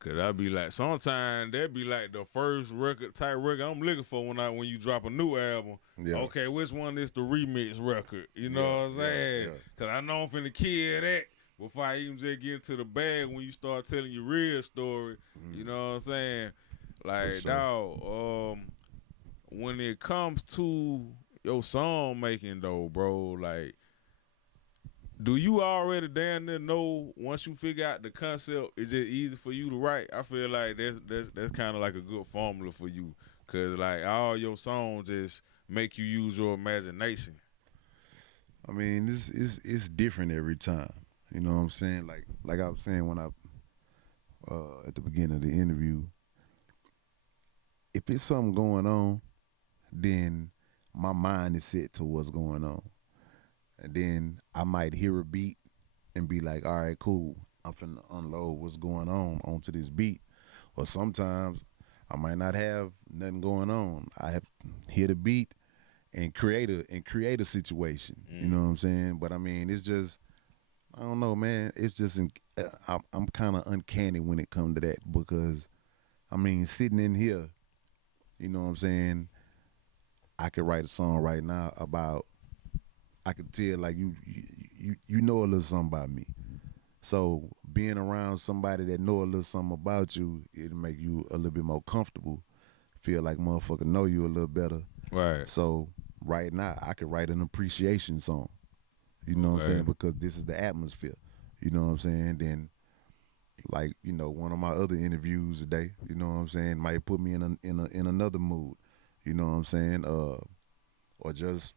Cause I be like, sometimes that be like the first type record I'm looking for when you drop a new album. Yeah. Okay, which one is the remix record? You know what I'm saying? Yeah. Cause I know I'm finna kill that before I even just get into the bag when you start telling your real story. You know what I'm saying? Like, sure. dog, when it comes to your song making though, bro, like, do you already damn near know once you figure out the concept, it's just easy for you to write? I feel like that's kind of like a good formula for you, cause like all your songs just make you use your imagination. I mean, it's different every time. You know what I'm saying? Like I was saying when I at the beginning of the interview, if it's something going on, then my mind is set to what's going on. And then I might hear a beat and be like, all right, cool. I'm finna unload what's going on onto this beat. Or sometimes I might not have nothing going on. I have hear the beat and create a situation. You know what I'm saying? But I mean, it's just, I don't know, man. It's just I'm kind of uncanny when it comes to that because I mean, sitting in here, you know what I'm saying? I could write a song right now about. I could tell like you know a little something about me. So being around somebody that know a little something about you, it'll make you a little bit more comfortable. Feel like motherfucker know you a little better. Right. So right now I could write an appreciation song. You know what I'm saying? Because this is the atmosphere. You know what I'm saying? Then like, one of my other interviews today, you know what I'm saying, might put me in another mood. You know what I'm saying? Or just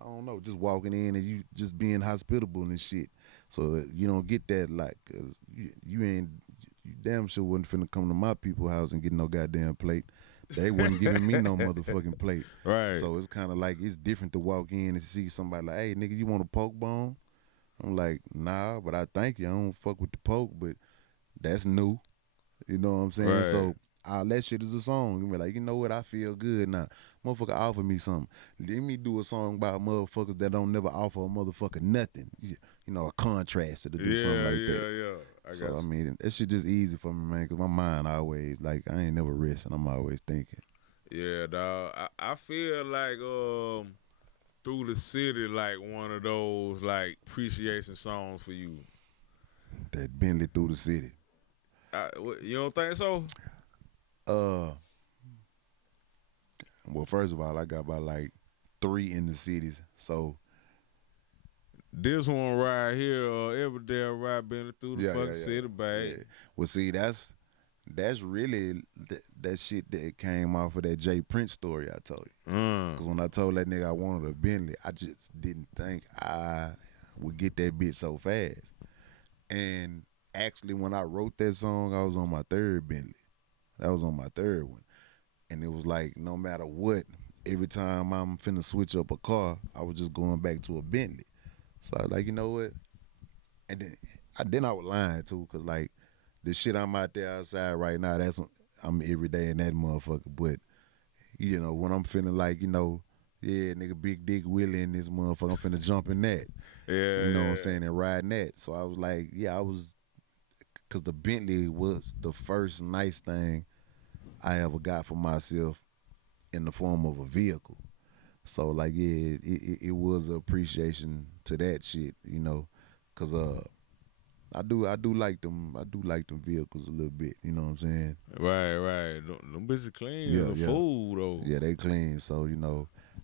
I don't know, just walking in and you just being hospitable and shit. So you don't get that like, cause you damn sure wasn't finna come to my people's house and get no goddamn plate. They wasn't giving me no motherfucking plate. Right. So it's kind of like it's different to walk in and see somebody like, hey nigga, you want a poke bone? I'm like, nah, but I thank you. I don't fuck with the poke, but that's new. You know what I'm saying? Right. So all that shit is a song. You be like, you know what? I feel good now. Motherfucker offer me something. Let me do a song about motherfuckers that don't never offer a motherfucker nothing. A contrast to do something like that. Yeah. So I mean, that shit just easy for me, man. Cause my mind always like I ain't never resting. I'm always thinking. Yeah, dog. I feel like Through the City like one of those like appreciation songs for you. That Bentley Through the City. You don't think so? Well, first of all, I got about like 3 in the cities. So this one right here, every day I ride Bentley through the fucking city, babe. Yeah. Well, see, that's really that shit that came off of that Jay Prince story I told you. Because when I told that nigga I wanted a Bentley, I just didn't think I would get that bitch so fast. And actually, when I wrote that song, I was on my 3rd Bentley. That was on my 3rd one. And it was like, no matter what, every time I'm finna switch up a car, I was just going back to a Bentley. So I was like, you know what? And then I was lying too, cause like the shit I'm out there outside right now, I'm every day in that motherfucker. But when I'm feeling like, yeah, nigga, big dick Willie in this motherfucker, I'm finna jump in that. Yeah. You know what I'm saying, and riding that. So I was like, yeah, cause the Bentley was the first nice thing I ever got for myself in the form of a vehicle. So like, yeah, it was an appreciation to that shit, cause I do like them vehicles a little bit, you know what I'm saying? Right. Them bitches clean. Yeah, the food though. Yeah, they clean. So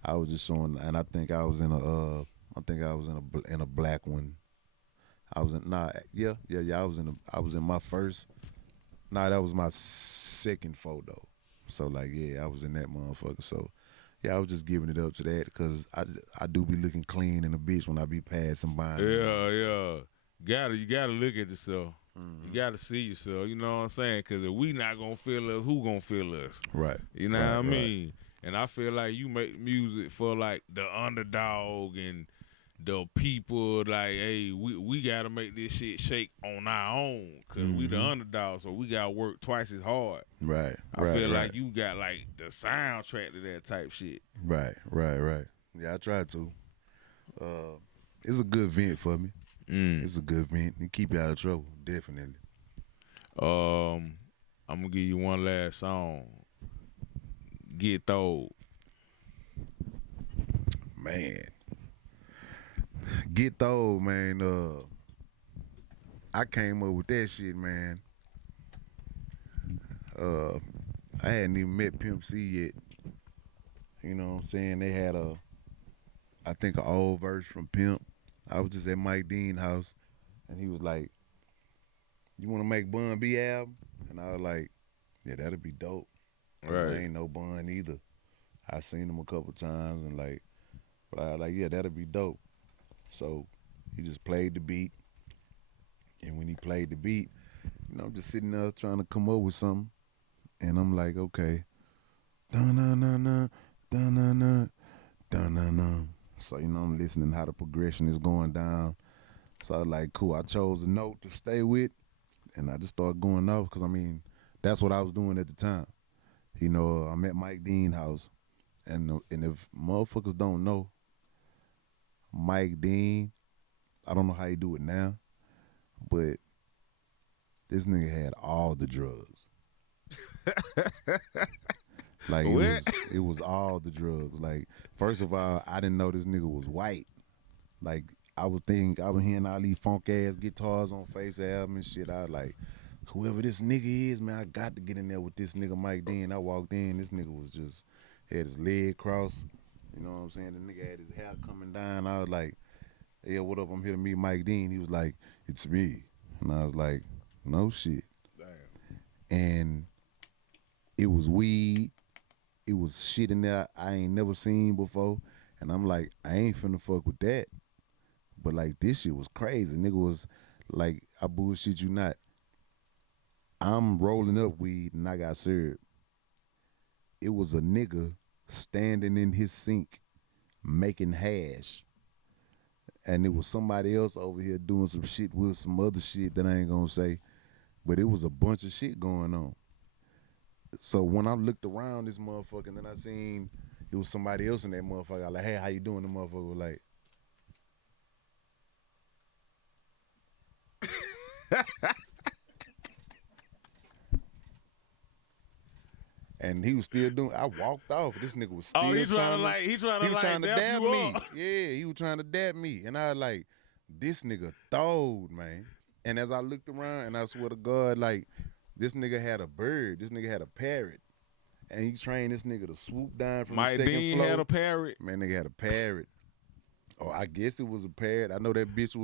I was just showing, and I think I was in a black one. I was in I was in my first Nah, that was my second photo. So like, yeah, I was in that motherfucker. So yeah, I was just giving it up to that because I do be looking clean in a bitch when I be passing by. Yeah. You gotta look at yourself. You gotta see yourself. You know what I'm saying? Because if we not gonna feel us, who gonna feel us? Right. You know right, what I mean? And I feel like you make music for like the underdog and the people. Like, hey, we gotta make this shit shake on our own because we the underdog, so we gotta work twice as hard. Right. I feel like you got like the soundtrack to that type shit. Right. Yeah, I try to. It's a good vent for me. It's a good vent. It keep you out of trouble, definitely. I'm gonna give you one last song. Get Throw. Man. Get Throw, man. I came up with that shit, man. I hadn't even met Pimp C yet. You know what I'm saying? They had I think an old verse from Pimp. I was just at Mike Dean's house, and he was like, "You want to make Bun B album?" And I was like, "Yeah, that'd be dope." Right. I ain't no Bun either. I seen him a couple times, and like, but I was like, "Yeah, that'd be dope." So he just played the beat, and when he played the beat, you know, I'm just sitting there trying to come up with something, and I'm like, okay, dun dun dun dun dun dun dun dun dun dun. So you know, I'm listening how the progression is going down. So I was like, cool. I chose a note to stay with, and I just started going off because I mean, that's what I was doing at the time. You know, I'm at Mike Dean's house, and if motherfuckers don't know, Mike Dean, I don't know how he do it now, but this nigga had all the drugs. Like it was all the drugs. Like, first of all, I didn't know this nigga was white. Like, I was hearing all these funk ass guitars on Face album and shit. I was like, whoever this nigga is, man, I got to get in there with this nigga Mike Dean. I walked in, this nigga was just had his leg crossed. You know what I'm saying? The nigga had his hair coming down. I was like, "Yeah, what up? I'm here to meet Mike Dean." He was like, "It's me," and I was like, "No shit." Damn. And it was weed. It was shit in there I ain't never seen before. And I'm like, I ain't finna fuck with that. But like, this shit was crazy. Nigga was like, I bullshit you not. I'm rolling up weed and I got served. It was a nigga standing in his sink making hash. And it was somebody else over here doing some shit with some other shit that I ain't gonna say. But it was a bunch of shit going on. So when I looked around this motherfucker and then I seen it was somebody else in that motherfucker, I was like, "Hey, how you doing?" The motherfucker was like, and he was still doing. I walked off. This nigga was still he trying to dab you me. up. Yeah, he was trying to dab me, and I was like, this nigga throwed, man. And as I looked around, and I swear to God, like, this nigga had a bird. This nigga had a parrot. And he trained this nigga to swoop down from Mike the second Dean floor. had a parrot. Man, nigga had a parrot. Or I guess it was a parrot. I know that bitch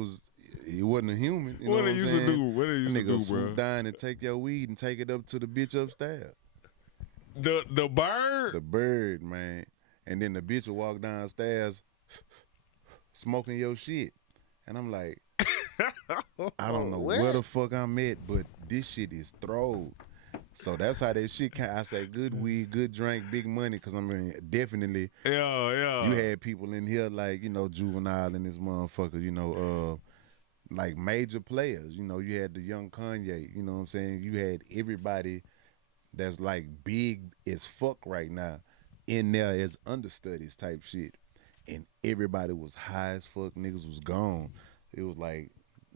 he wasn't a human. You know What they I'm used saying? to do? What they used to Nigga do, swoop bro? down and take your weed and take it up to the bitch upstairs. The bird. The bird, man. And then the bitch will walk downstairs smoking your shit. And I'm like, I don't know where the fuck I'm at, but this shit is throwed. So that's how that shit I say good weed, good drink, big money, because I mean, definitely, Yeah. you had people in here like, you know, Juvenile and this motherfucker, you know, like major players. You know, you had the young Kanye, you know what I'm saying? You had everybody that's like big as fuck right now in there as understudies type shit. And everybody was high as fuck, niggas was gone. It was like,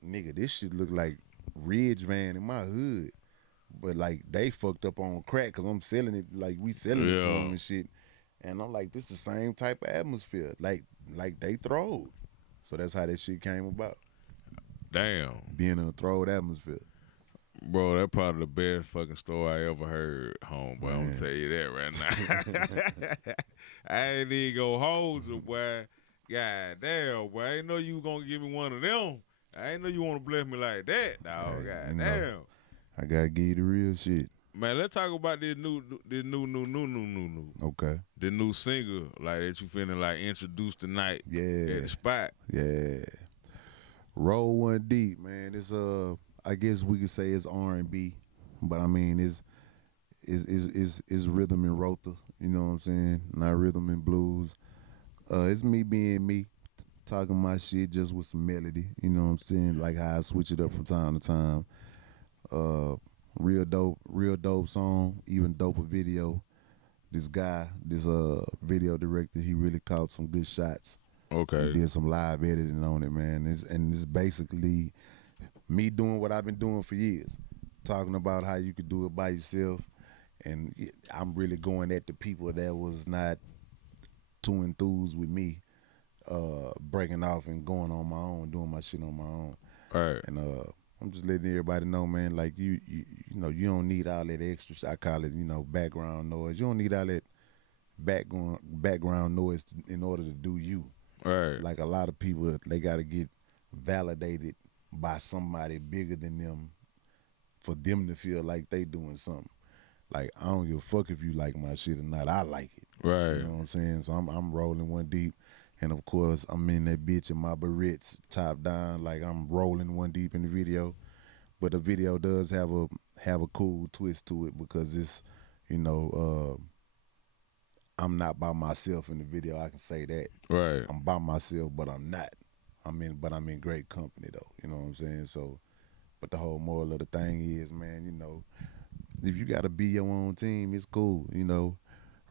nigga, this shit look like Ridge Van in my hood. But like they fucked up on crack because I'm selling it, like we selling it to them and shit. And I'm like, this is the same type of atmosphere. Like they throwed. So that's how that shit came about. Damn. Being in a throwed atmosphere. Bro, that's probably the best fucking story I ever heard, homeboy. I'm gonna tell you that right now. I ain't even gonna hold you, boy. God damn, boy. I ain't know you was gonna give me one of them. I ain't know you want to bless me like that, dog. God damn. I gotta give you the real shit. Man, let's talk about this new. Okay. The new single, like that you finna like introduce tonight at Yeah. the spot. Yeah. Roll One Deep, man. It's I guess we could say it's R&B, but I mean it's rhythm and rota. You know what I'm saying? Not rhythm and blues. It's me being me, talking my shit just with some melody. You know what I'm saying? Like how I switch it up from time to time. Uh, real dope song, even doper video. This guy, this video director, he really caught some good shots. Okay. Did some live editing on it, man. It's basically me doing what I've been doing for years, talking about how you could do it by yourself. And I'm really going at the people that was not too enthused with me, breaking off and going on my own, doing my shit on my own. All right. And I'm just letting everybody know, man, like you know, you don't need all that extra, I call it, background noise. You don't need all that background noise in order to do you. All right. Like a lot of people, they got to get validated by somebody bigger than them for them to feel like they doing something. Like, I don't give a fuck if you like my shit or not. I like it. Right. You know what I'm saying? So I'm rolling one deep. And of course, I'm in that bitch in my barrettes, top down, like I'm rolling one deep in the video. But the video does have a cool twist to it because it's, I'm not by myself in the video. I can say that. Right. I'm by myself, but I'm not. But I'm in great company though. You know what I'm saying? So, but the whole moral of the thing is, man, if you gotta be your own team, it's cool.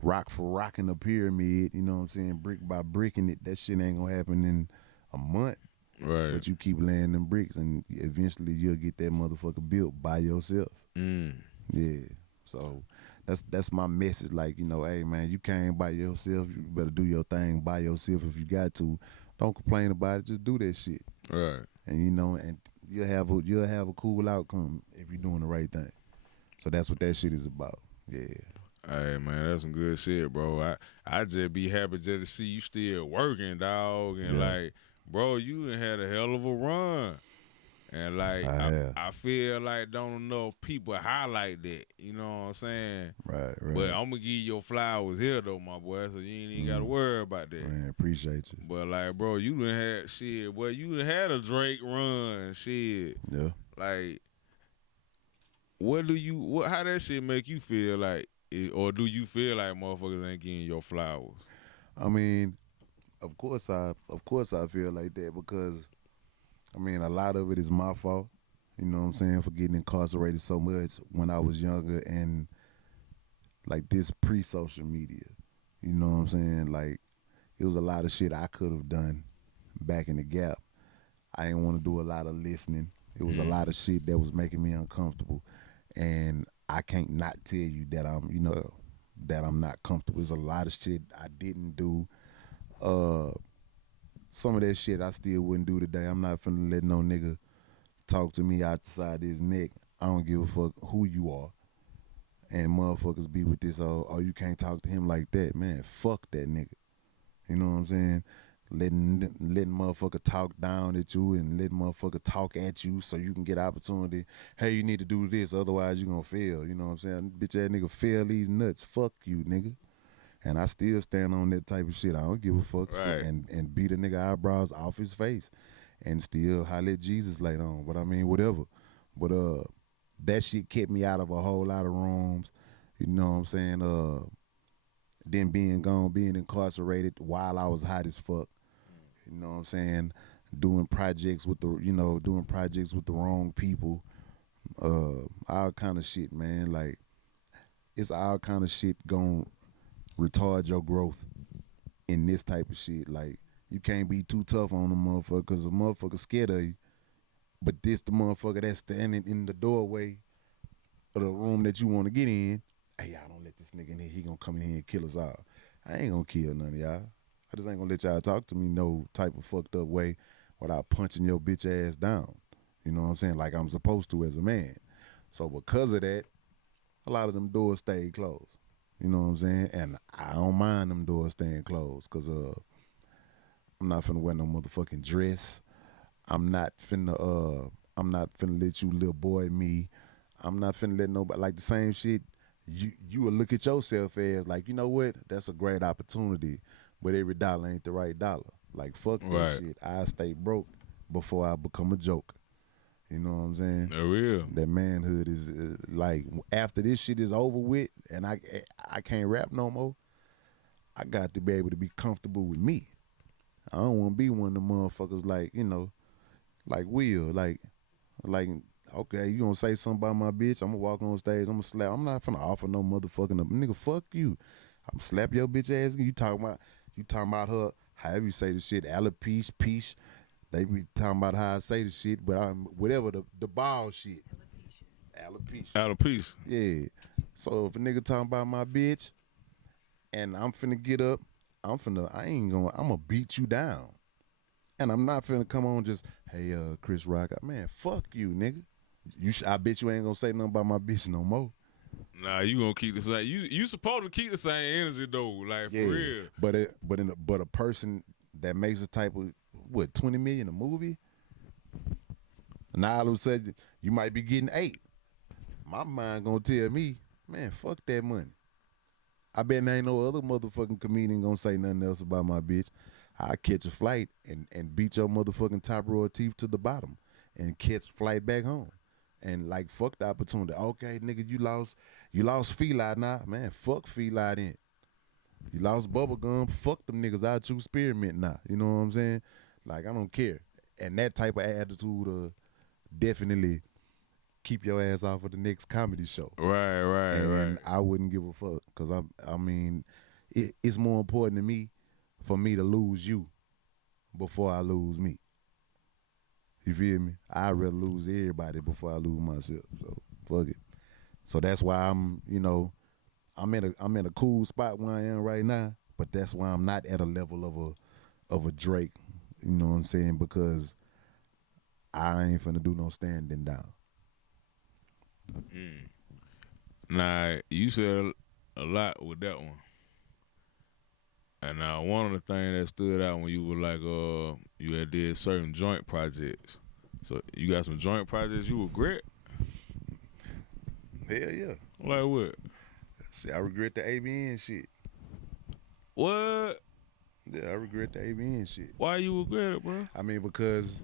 Rock for rocking the pyramid. You know what I'm saying? Brick by bricking it. That shit ain't gonna happen in a month. Right. But you keep laying them bricks, and eventually you'll get that motherfucker built by yourself. Yeah. So that's my message. Like, hey man, you came by yourself. You better do your thing by yourself if you got to. Don't complain about it. Just do that shit. Right. And and you'll have a cool outcome if you're doing the right thing. So that's what that shit is about. Yeah. Hey man, that's some good shit, bro. I just be happy just to see you still working, dog, and like, bro, you done had a hell of a run, and like, I feel like don't enough people highlight that. You know what I'm saying? Right. But I'm gonna give you your flowers here though, my boy, so you ain't even gotta worry about that. Man, appreciate you. But like, bro, you done had shit. Well, you done had a Drake run, shit. Yeah. Like, how that shit make you feel like? Or do you feel like motherfuckers ain't getting your flowers? I mean, of course I feel like that because, I mean, a lot of it is my fault. You know what I'm saying? For getting incarcerated so much when I was younger and like this pre-social media. You know what I'm saying? Like, it was a lot of shit I could have done back in the gap. I didn't want to do a lot of listening. It was a lot of shit that was making me uncomfortable. And I can't not tell you that I'm not comfortable. There's a lot of shit I didn't do. Some of that shit I still wouldn't do today. I'm not finna let no nigga talk to me outside his neck. I don't give a fuck who you are. And motherfuckers be with this, oh, you can't talk to him like that. Man, fuck that nigga. You know what I'm saying? Letting motherfucker talk down at you and letting motherfucker talk at you so you can get opportunity. Hey, you need to do this, otherwise you gonna fail. You know what I'm saying? Bitch ass nigga fail these nuts. Fuck you, nigga. And I still stand on that type of shit. I don't give a fuck. Right. And beat a nigga eyebrows off his face and still holler at Jesus later on. But I mean, whatever. But that shit kept me out of a whole lot of rooms. You know what I'm saying? Then being gone, being incarcerated while I was hot as fuck. You know what I'm saying? Doing projects with the wrong people. All kind of shit, man. Like, it's all kind of shit gon' retard your growth in this type of shit. Like, you can't be too tough on a motherfucker because a motherfucker scared of you. But this the motherfucker that's standing in the doorway of the room that you want to get in. Hey, y'all don't let this nigga in here. He gonna come in here and kill us all. I ain't gonna kill none of y'all. I just ain't gonna let y'all talk to me no type of fucked up way without punching your bitch ass down. You know what I'm saying? Like I'm supposed to as a man. So because of that, a lot of them doors stayed closed. You know what I'm saying? And I don't mind them doors staying closed because I'm not finna wear no motherfucking dress. I'm not finna let you little boy me. I'm not finna let nobody like the same shit. You will look at yourself as like, you know what? That's a great opportunity, but every dollar ain't the right dollar. Like fuck that Right. shit. I stay broke before I become a joke. You know what I'm saying? For real. That manhood is like after this shit is over with, and I can't rap no more. I got to be able to be comfortable with me. I don't want to be one of the motherfuckers like like Will, like okay, you gonna say something about my bitch? I'm gonna walk on stage. I'm gonna slap. I'm not finna offer no motherfucking nigga. Fuck you. I'm slap your bitch ass. You talking about her? However you say the shit, alopecia, peace. They be talking about how I say the shit, but I'm whatever the ball shit. Alopecia. Out of peace. Yeah. So if a nigga talking about my bitch, and I'm finna get up, I'm gonna beat you down. And I'm not finna come on just, hey, Chris Rock, man, fuck you, nigga. I bet you ain't gonna say nothing about my bitch no more. Nah, you gonna keep the same. You supposed to keep the same energy though, like for real. But a person that makes a type of 20 million a movie, now all of a sudden you might be getting 8. My mind gonna tell me, man, fuck that money. I bet there ain't no other motherfucking comedian gonna say nothing else about my bitch. I catch a flight and beat your motherfucking top row of teeth to the bottom and catch flight back home. And like fuck the opportunity. Okay, nigga, you lost Feli now. Man, fuck Feli then. You lost Bubblegum, fuck them niggas. I choose Spearmint now. You know what I'm saying? Like I don't care. And that type of attitude definitely keep your ass off of the next comedy show. Right. And I wouldn't give a fuck because I mean, it's more important to me for me to lose you before I lose me. You feel me? I'd rather lose everybody before I lose myself. So fuck it. So that's why I'm in a cool spot where I am right now. But that's why I'm not at a level of a Drake. You know what I'm saying? Because I ain't finna do no standing down. Nah, you said a lot with that one. And now one of the things that stood out when you were like, you had did certain joint projects. So you got some joint projects you regret? Hell yeah. Like what? See, I regret the ABN shit. What? Yeah, I regret the ABN shit. Why you regret it, bro? I mean, because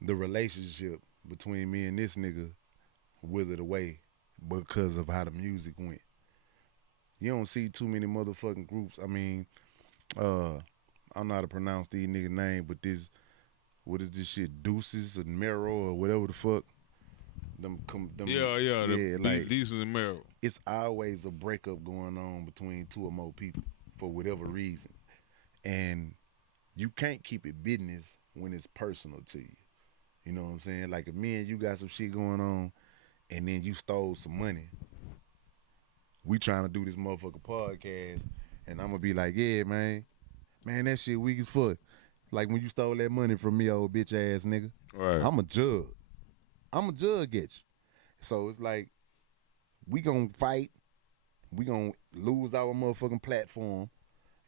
the relationship between me and this nigga withered away because of how the music went. You don't see too many motherfucking groups. I mean, I don't know how to pronounce these niggas' name, but what is this shit, Deuces and Mero or whatever the fuck? The Decent and Merrill. It's always a breakup going on between 2 or more people for whatever reason. And you can't keep it business when it's personal to you. You know what I'm saying? Like if me and you got some shit going on and then you stole some money, we trying to do this motherfucker podcast and I'm gonna be like, yeah, man, that shit weak as fuck. Like when you stole that money from me, old bitch ass nigga. Right. I'm a judge at you. So it's like, we gonna fight. We gonna lose our motherfucking platform.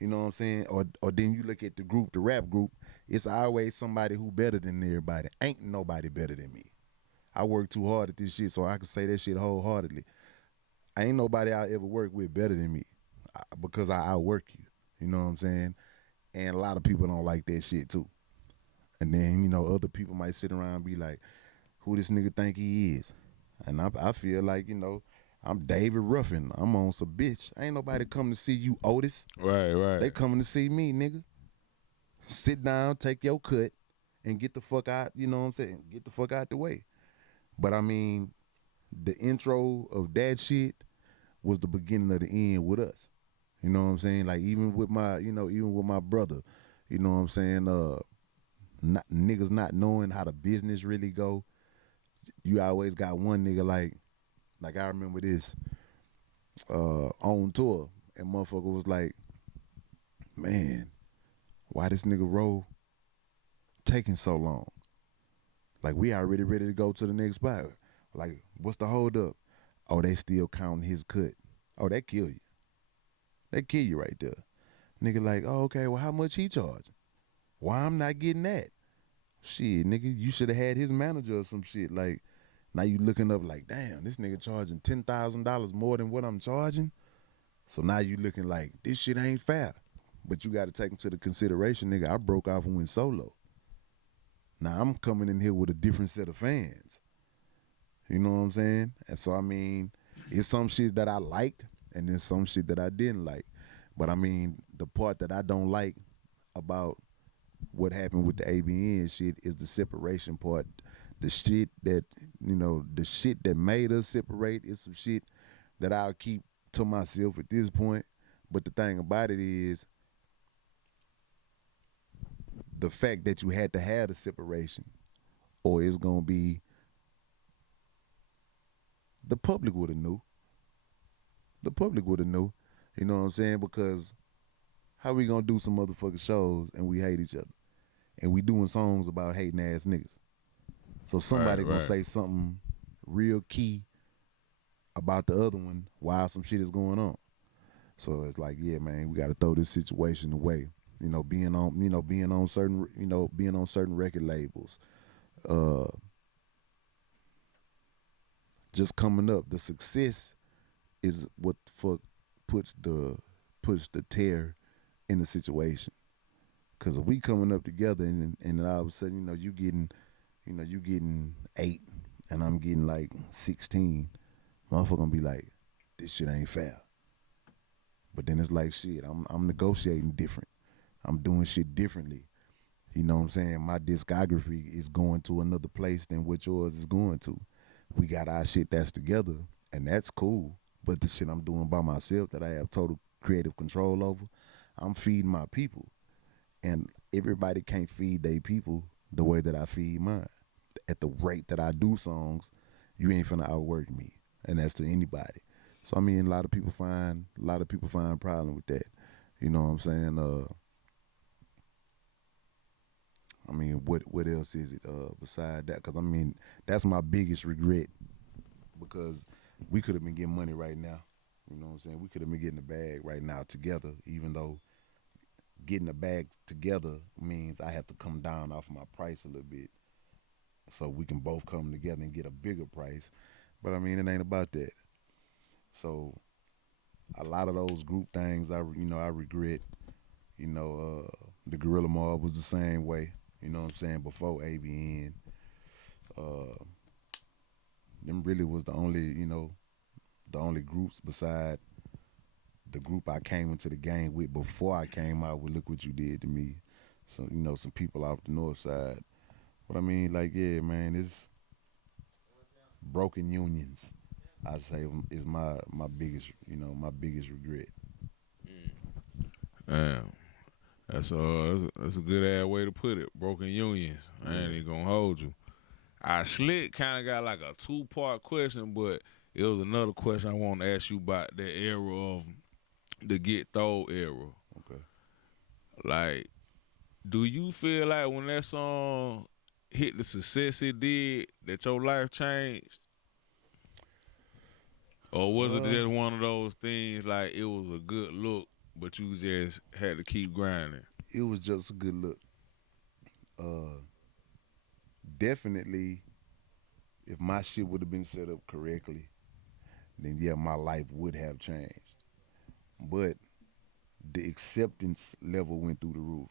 You know what I'm saying? Or then you look at the group, the rap group, it's always somebody who better than everybody. Ain't nobody better than me. I work too hard at this shit, so I can say that shit wholeheartedly. Ain't nobody I ever work with better than me because I outwork you. You know what I'm saying? And a lot of people don't like that shit too. And then, other people might sit around and be like, who this nigga think he is? And I feel like, I'm David Ruffin. I'm on some bitch. Ain't nobody coming to see you, Otis. Right. They coming to see me, nigga. Sit down, take your cut, and get the fuck out, you know what I'm saying? Get the fuck out the way. But I mean, the intro of that shit was the beginning of the end with us. You know what I'm saying? Like even with my brother, you know what I'm saying? Niggas not knowing how the business really go. You always got one nigga like I remember this on tour, and motherfucker was like, man, why this nigga Roll taking so long? Like we already ready to go to the next spot. Like what's the hold up? Oh, they still counting his cut. Oh, that kill you. That kill you right there. Nigga like, oh, okay, well how much he charge? Why I'm not getting that? Shit, nigga, you should have had his manager or some shit. Like, Now you looking up like, damn, this nigga charging $10,000 more than what I'm charging. So now you looking like this shit ain't fair. But you got to take into the consideration, nigga. I broke off and went solo. Now I'm coming in here with a different set of fans. You know what I'm saying? And so I mean, it's some shit that I liked, and then some shit that I didn't like. But I mean, the part that I don't like about what happened with the ABN shit is the separation part. The shit that, the shit that made us separate is some shit that I'll keep to myself at this point. But the thing about it is the fact that you had to have the separation, or it's gonna be the public would have knew. The public would have knew. You know what I'm saying? Because how we gonna do some motherfucking shows and we hate each other? And we doing songs about hating ass niggas. So somebody gonna say something real key about the other one while some shit is going on. So it's like, yeah, man, we gotta throw this situation away. Being on certain record labels. Just coming up. The success is what the fuck puts the tear in the situation. Cause if we coming up together and all of a sudden, you getting 8 and I'm getting like 16, motherfucker gonna be like, this shit ain't fair. But then it's like, shit, I'm negotiating different. I'm doing shit differently. You know what I'm saying? My discography is going to another place than what yours is going to. We got our shit that's together, and that's cool. But the shit I'm doing by myself that I have total creative control over, I'm feeding my people. And everybody can't feed their people the way that I feed mine. At the rate that I do songs, you ain't finna outwork me. And that's to anybody. So I mean, a lot of people find problem with that. You know what I'm saying? I mean, what else is it beside that? Because I mean, that's my biggest regret, because we could have been getting money right now. You know what I'm saying? We could have been getting the bag right now together, even though getting the bag together means I have to come down off my price a little bit so we can both come together and get a bigger price. But I mean, it ain't about that. So a lot of those group things I regret. The Gorilla Mob was the same way. You know what I'm saying? Before ABN, them really was the only groups beside the group I came into the game with before I came out with Look What You Did to Me. So, some people off the north side. But I mean, like, yeah, man, it's broken unions, I say, is my biggest regret. Damn. That's a good ass way to put it. Broken unions. I ain't even gonna hold you. I slick kind of got like a 2-part question, but it was another question I want to ask you about the era of the Get Throw era. Okay. Like, do you feel like when that song hit the success it did, that your life changed? Or was it just one of those things like it was a good look, but you just had to keep grinding? It was just a good look. Definitely, if my shit would have been set up correctly, then yeah, my life would have changed. But the acceptance level went through the roof.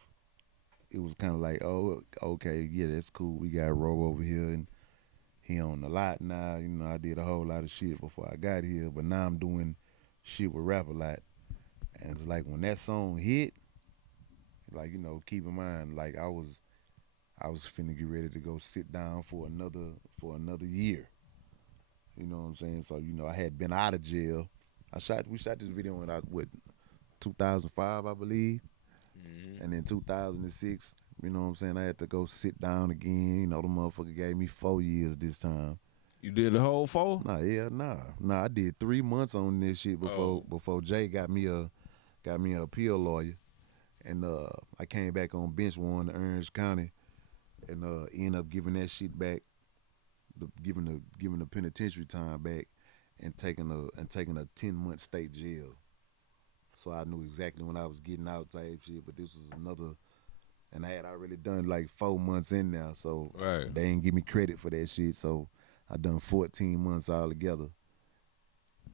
It was kind of like, oh, okay, yeah, that's cool. We got Ro over here, and he on the lot now. I did a whole lot of shit before I got here, but now I'm doing shit with Rap a Lot. And it's like when that song hit, like, keep in mind, like I was finna get ready to go sit down for another year. You know what I'm saying? So, I had been out of jail. We shot this video in 2005, I believe. Mm-hmm. And in 2006, you know what I'm saying, I had to go sit down again. The motherfucker gave me 4 years this time. You did the whole 4? Nah. I did 3 months on this shit before Jay got me a appeal lawyer. And I came back on bench 1 to Orange County and ended up giving that shit back, giving the penitentiary time back, and taking a 10-month state jail. So I knew exactly when I was getting out type shit. But this was another, and I had already done like 4 months in there, so They didn't give me credit for that shit. So I done 14 months all together,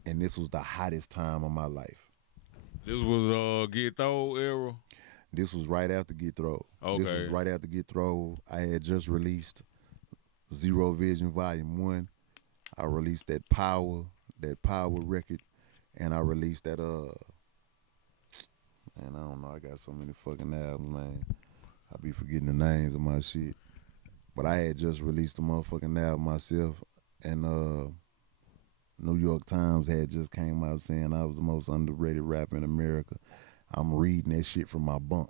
and this was the hottest time of my life. This was Get Throw era. This was right after Get Throw. Okay. This was right after Get Throw. I had just released Zero Vision Volume 1. I released that Power record, and I released that man, I don't know, I got so many fucking albums, man. I be forgetting the names of my shit. But I had just released the motherfucking album myself, and New York Times had just came out saying I was the most underrated rapper in America. I'm reading that shit from my bunk.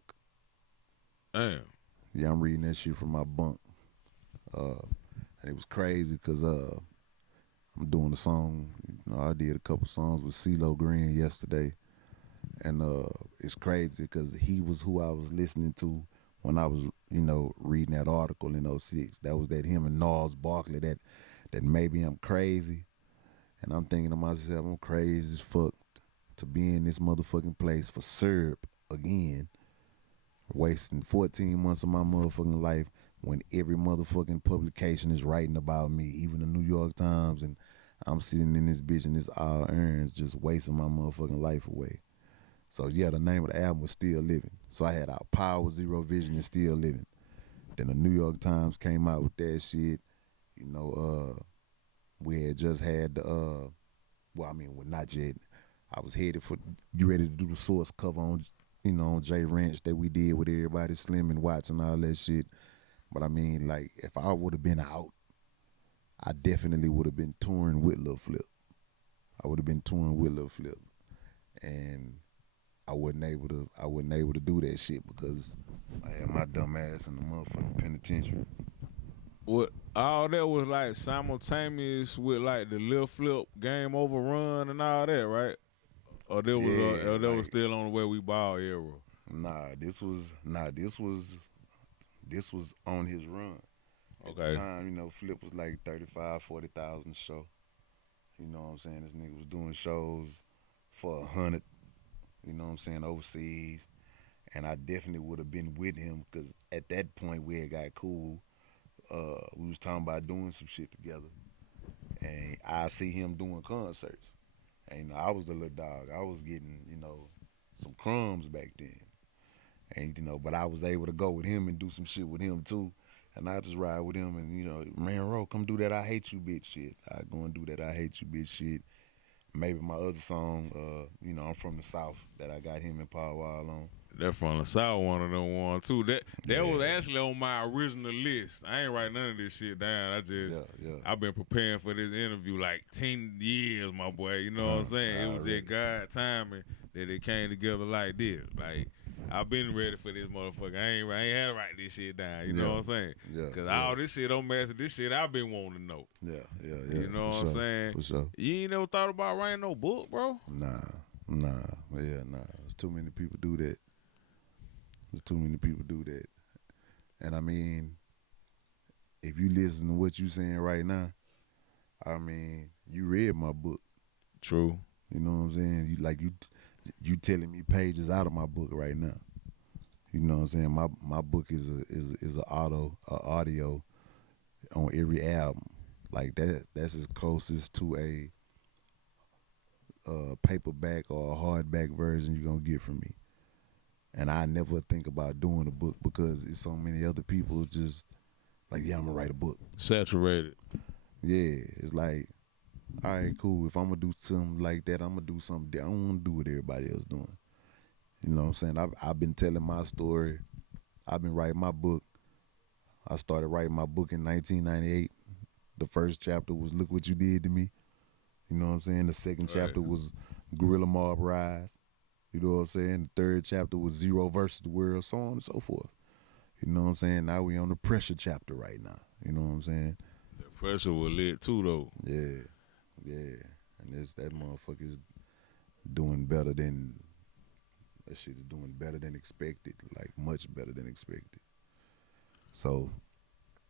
Damn. Yeah, I'm reading that shit from my bunk. And it was crazy because I'm doing a song. You know, I did a couple songs with CeeLo Green yesterday. And it's crazy because he was who I was listening to when I was, you know, reading that article in 06. That was that him and Gnarls Barkley, that maybe I'm crazy. And I'm thinking to myself, I'm crazy as fuck to be in this motherfucking place for syrup again, wasting 14 months of my motherfucking life when every motherfucking publication is writing about me, even the New York Times, and I'm sitting in this bitch and this all earns just wasting my motherfucking life away. So yeah, the name of the album was Still Living. So I had our Power, Zero Vision, and Still Living. Then the New York Times came out with that shit. You know, we had just had well, not yet. I was headed for you ready to do the Source cover on, you know, on J Ranch that we did with everybody, Slim and Watts and all that shit. But I mean, like, if I would have been out, I definitely would have been touring with Lil Flip. I would have been touring with Lil Flip, and I wasn't able to do that shit because I had my dumb ass in the motherfucking penitentiary. What all that was like simultaneous with like the Lil Flip Game Over run and all that, right? Or there was Yeah, was still on the Way We Ball era. This was on his run. At Okay. the time, you know, Flip was like 35, 40,000 show. You know what I'm saying? This nigga was doing shows for 100, you know what I'm saying, overseas. And I definitely would have been with him because at that point we had got cool. We was talking about doing some shit together. And I see him doing concerts. And, you know, I was the little dog. I was getting, you know, some crumbs back then. And, you know, but I was able to go with him and do some shit with him too. And I just ride with him and, you know, man, Ro, come do that I Hate You bitch shit. I go and do that I Hate You bitch shit. Maybe my other song, you know, I'm from the South that I got him and Paul Wall on. That from the South, one of them one too. That Yeah. was actually on my original list. I ain't write none of this shit down. I've been preparing for this interview like 10 years, my boy. You know what I'm saying? It was just God timing that it came together like this. Like, I've been ready for this motherfucker. I ain't had to write this shit down. You know what I'm saying? Yeah. Cause all this shit don't mess with this shit I've been wanting to know. Yeah. You know what I'm saying? For sure. You ain't never thought about writing no book, bro? Nah. There's too many people do that. And I mean, if you listen to what you saying right now, I mean, you read my book. True. You know what I'm saying? You telling me pages out of my book right now. You know what I'm saying? My book is a audio on every album. Like that's as closest to a paperback or a hardback version you're gonna get from me. And I never think about doing a book because it's so many other people just like, yeah, I'm gonna write a book. Saturated. Yeah, it's like, all right, cool. If I'm gonna do something like that, I'm gonna do something different. I don't wanna do what everybody else doing. You know what I'm saying? I've been telling my story. I've been writing my book. I started writing my book in 1998. The first chapter was Look What You Did to Me. You know what I'm saying? The second chapter was Gorilla Mob Rise. You know what I'm saying? The third chapter was Zero versus the World, so on and so forth. You know what I'm saying? Now we on the pressure chapter right now. You know what I'm saying? The pressure was lit too, though. Yeah. And that motherfucker's doing better than, that shit is doing better than expected, like much better than expected. So.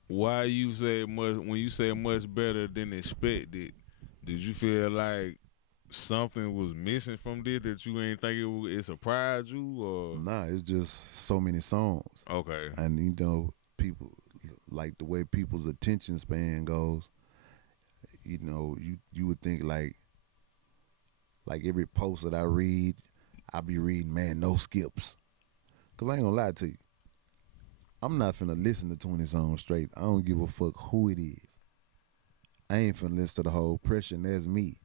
Why you say much, when you say much better than expected, did you feel like something was missing from this that you ain't think it surprised you, or? Nah, it's just so many songs. Okay. And you know, people, like the way people's attention span goes, you know, you would think like every post that I read, I be reading, man, no skips. Cause I ain't gonna lie to you, I'm not finna listen to 20 songs straight. I don't give a fuck who it is. I ain't finna listen to the whole pressure, and that's me.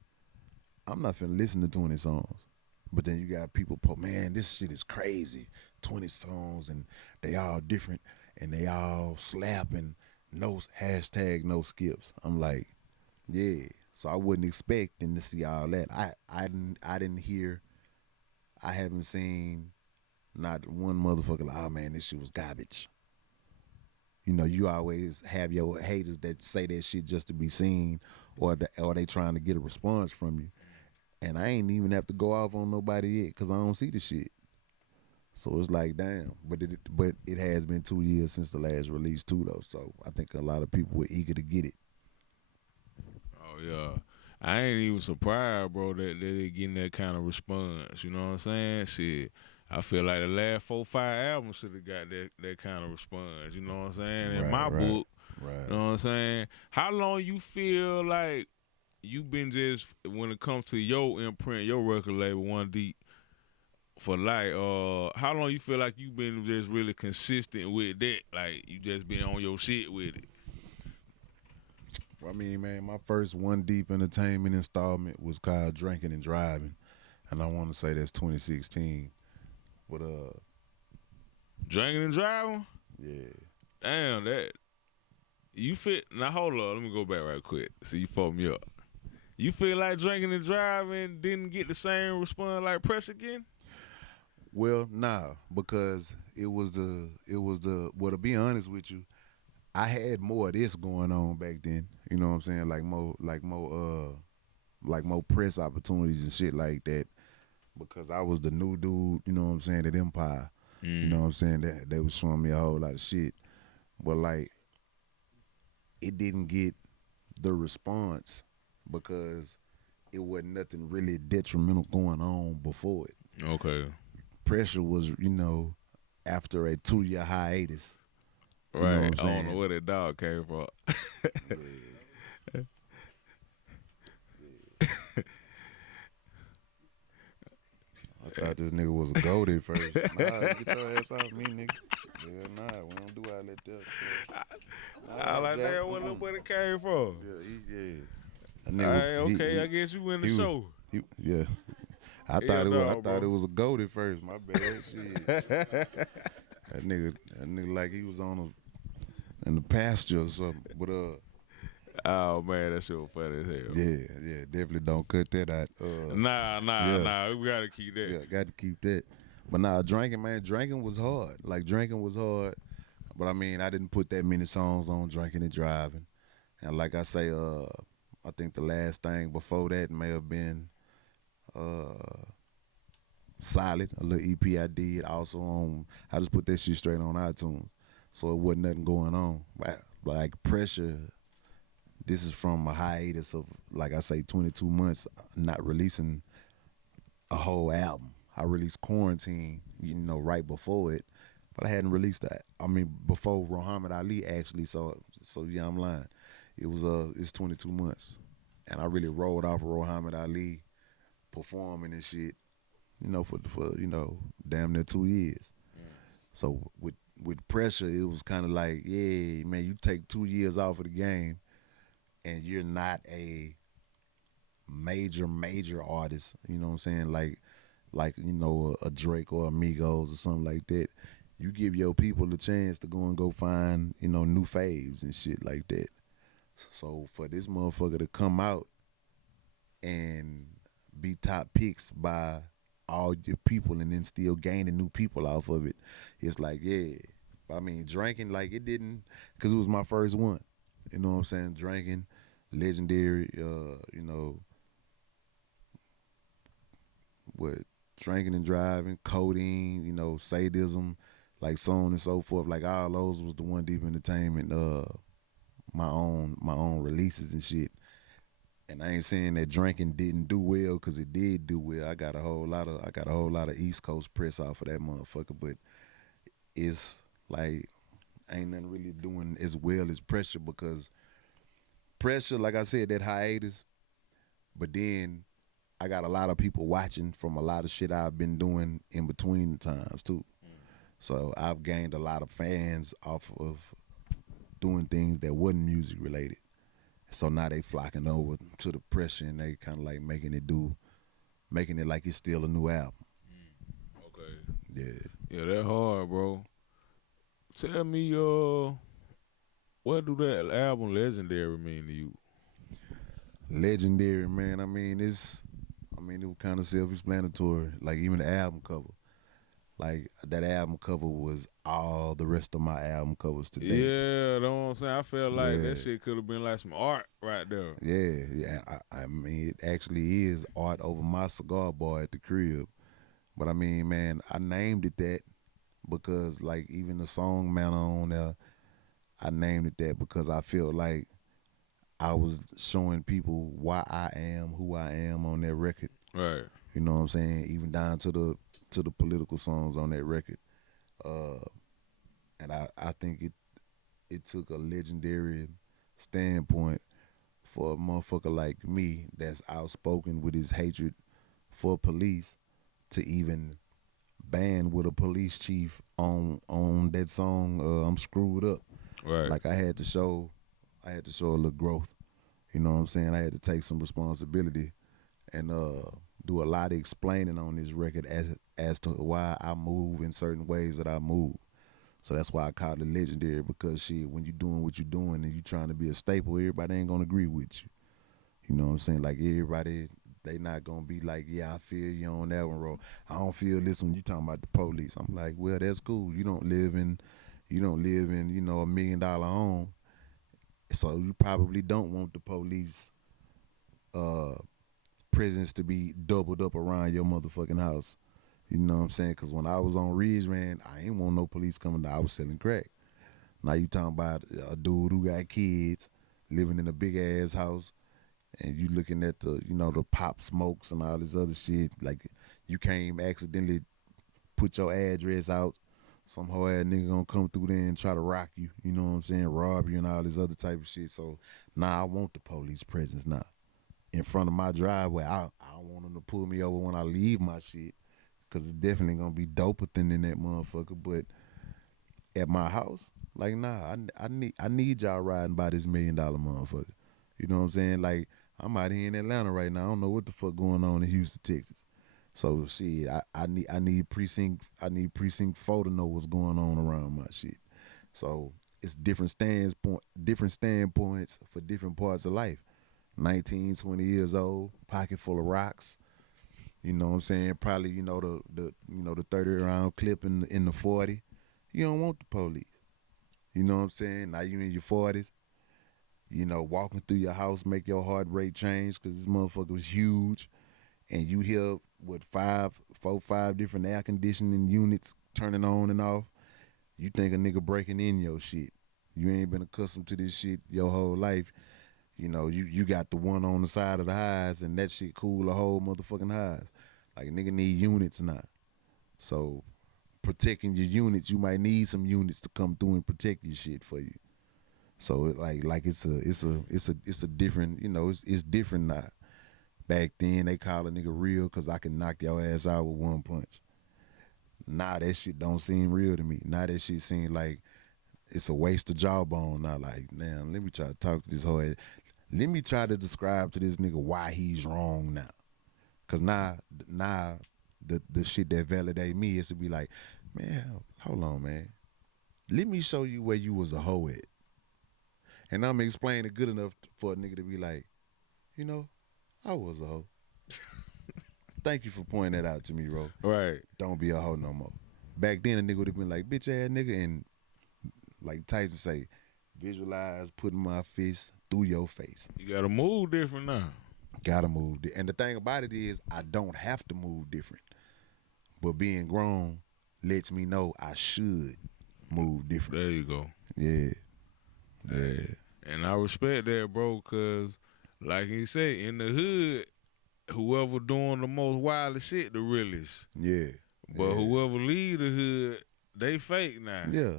I'm not finna listen to 20 songs. But then you got people, man, this shit is crazy. 20 songs and they all different and they all slapping, no hashtag no skips. I'm like, yeah. So I wasn't expecting to see all that. I didn't hear, I haven't seen not one motherfucker like, oh man, this shit was garbage. You know, you always have your haters that say that shit just to be seen, or they trying to get a response from you. And I ain't even have to go off on nobody yet because I don't see the shit. So it's like, damn. But it has been 2 years since the last release too, though. So I think a lot of people were eager to get it. Oh yeah. I ain't even surprised, bro, that they getting that kind of response. You know what I'm saying? Shit. I feel like the last 4-5 albums should have got that kind of response. You know what I'm saying? In my book, you know what I'm saying? How long you feel like you been just, when it comes to your imprint, your record label, One Deep, for like, how long you feel like you been just really consistent with that? Like, you just been on your shit with it? Well, I mean, man, my first One Deep Entertainment installment was called Drinking and Driving. And I want to say that's 2016. But, Drinking and driving? yeah. Damn, that. You feel, now hold on, let me go back right quick. See, you fucked me up. You feel like Drinking and Driving didn't get the same response like Press Again? Well, nah, because it was the, well, to be honest with you, I had more of this going on back then. You know what I'm saying? Like more press opportunities and shit like that. Because I was the new dude, you know what I'm saying, at Empire. You know what I'm saying? That they was showing me a whole lot of shit. But like, it didn't get the response because it wasn't nothing really detrimental going on before it. Okay. Pressure was, you know, after a 2-year hiatus. Right. You know what I'm I saying? don't know where that dog came from. I thought this nigga was a goat at first. Nah, get your ass off me, nigga. Yeah, nah, we don't do all that stuff. I like Jack, that, where it came from. Yeah. That All nigga, right, okay, I guess you win the show. Yeah. I Yeah, thought it was a goat at first. My bad. Shit. that nigga like he was in the pasture or something. But Oh man, that shit was funny as hell. yeah, definitely don't cut that out. Nah, we gotta keep that. Yeah, got to keep that. But nah, drinking was hard. Like drinking was hard. But I mean, I didn't put that many songs on Drinking and Driving. And like I say, I think the last thing before that may have been Solid, a little EP I did. Also I just put that shit straight on iTunes. So it wasn't nothing going on. But like Pressure, this is from a hiatus of, like I say, 22 months not releasing a whole album. I released Quarantine, you know, right before it, but I hadn't released that. I mean, before Muhammad Ali actually. So yeah, I'm lying. It's 22 months, and I really rolled off Muhammad Ali performing and shit, you know, for you know, damn near 2 years. So with Pressure, it was kind of like, yeah, man, you take 2 years off of the game, and you're not a major artist. You know what I'm saying? Like you know, a Drake or Amigos or something like that. You give your people a chance to go find, you know, new faves and shit like that. So for this motherfucker to come out and be top picks by all your people and then still gaining new people off of it, it's like, yeah. But I mean, Drinking, like, it didn't, because it was my first one. You know what I'm saying? Drinking, legendary, you know, what, Drinking and Driving, Codeine, you know, Sadism, like so on and so forth. Like all those was the One Deep Entertainment, my own releases and shit. And I ain't saying that Drinking didn't do well, because it did do well. I got a whole lot of East Coast press off of that motherfucker, but it's like ain't nothing really doing as well as Pressure, because pressure, like I said, that hiatus. But then I got a lot of people watching from a lot of shit I've been doing in between the times too. So I've gained a lot of fans off of doing things that wasn't music related. So now they flocking over to the pressure and they kind of like making it like it's still a new album. Okay. Yeah. Yeah, that hard, bro. Tell me, what do that album Legendary mean to you? Legendary, man. I mean, it was kind of self-explanatory. Like even the album cover. Like that album cover was all the rest of my album covers today. Yeah, know what I'm saying? I felt like Yeah. that shit could have been like some art right there. Yeah. I mean, it actually is art over my cigar bar at the crib. But I mean, man, I named it that because like even the song Manna on there, I named it that because I felt like I was showing people why I am who I am on that record. Right. You know what I'm saying? Even down to the political songs on that record. And I think it took a legendary standpoint for a motherfucker like me that's outspoken with his hatred for police to even band with a police chief on that song I'm Screwed Up. Right. Like I had to show a little growth. You know what I'm saying? I had to take some responsibility and do a lot of explaining on this record as to why I move in certain ways that I move. So that's why I call it legendary, because shit, when you doing what you're doing and you trying to be a staple, everybody ain't gonna agree with you. You know what I'm saying? Like everybody, they not gonna be like, yeah, I feel you on that one, bro. I don't feel this when you talking about the police. I'm like, well, that's cool. You don't live in, you know, $1 million home. So you probably don't want the police presence to be doubled up around your motherfucking house. You know what I'm saying? Because when I was on Ridge, man, I ain't want no police coming down. I was selling crack. Now you talking about a dude who got kids, living in a big ass house, and you looking at the pop smokes and all this other shit. Like you can't accidentally put your address out. Some hoe ass nigga gonna come through there and try to rock you. You know what I'm saying? Rob you and all this other type of shit. So now I want the police presence now in front of my driveway. I don't want them to pull me over when I leave my shit, because it's definitely gonna be doper than in that motherfucker. But at my house, like, nah, I need y'all riding by this $1 million motherfucker. You know what I'm saying? Like, I'm out here in Atlanta right now. I don't know what the fuck going on in Houston, Texas. So shit, I need precinct 4 to know what's going on around my shit. So it's different standpoints for different parts of life. 19, 20 years old, pocket full of rocks. You know what I'm saying? Probably, the 30 round clip in the 40. You don't want the police. You know what I'm saying? Now you in your 40s. Walking through your house make your heart rate change because this motherfucker was huge. And you hear with 5 different air conditioning units turning on and off. You think a nigga breaking in your shit. You ain't been accustomed to this shit your whole life. You got the one on the side of the highs, and that shit cool the whole motherfucking highs. Like a nigga need units now. So protecting your units, you might need some units to come through and protect your shit for you. So it's a different, it's different now. Back then they call a nigga real because I can knock your ass out with one punch. Nah, that shit don't seem real to me. Now that shit seem like it's a waste of jawbone. Now, like, damn, let me try to talk to this hoe. Let me try to describe to this nigga why he's wrong now. Cause now the shit that validate me is to be like, man, hold on, man. Let me show you where you was a hoe at. And I'm explaining it good enough for a nigga to be like, I was a hoe. Thank you for pointing that out to me, bro. Right. Don't be a hoe no more. Back then, a nigga would have been like, bitch ass nigga, and like Tyson say, visualize putting my fist through your face. You gotta move different now. Gotta move. And the thing about it is, I don't have to move different. But being grown lets me know I should move different. There you go. Yeah. Yeah. And I respect that, bro, because like he said, in the hood, whoever doing the most wild shit, the realest. Yeah. But whoever leave the hood, they fake now. Yeah.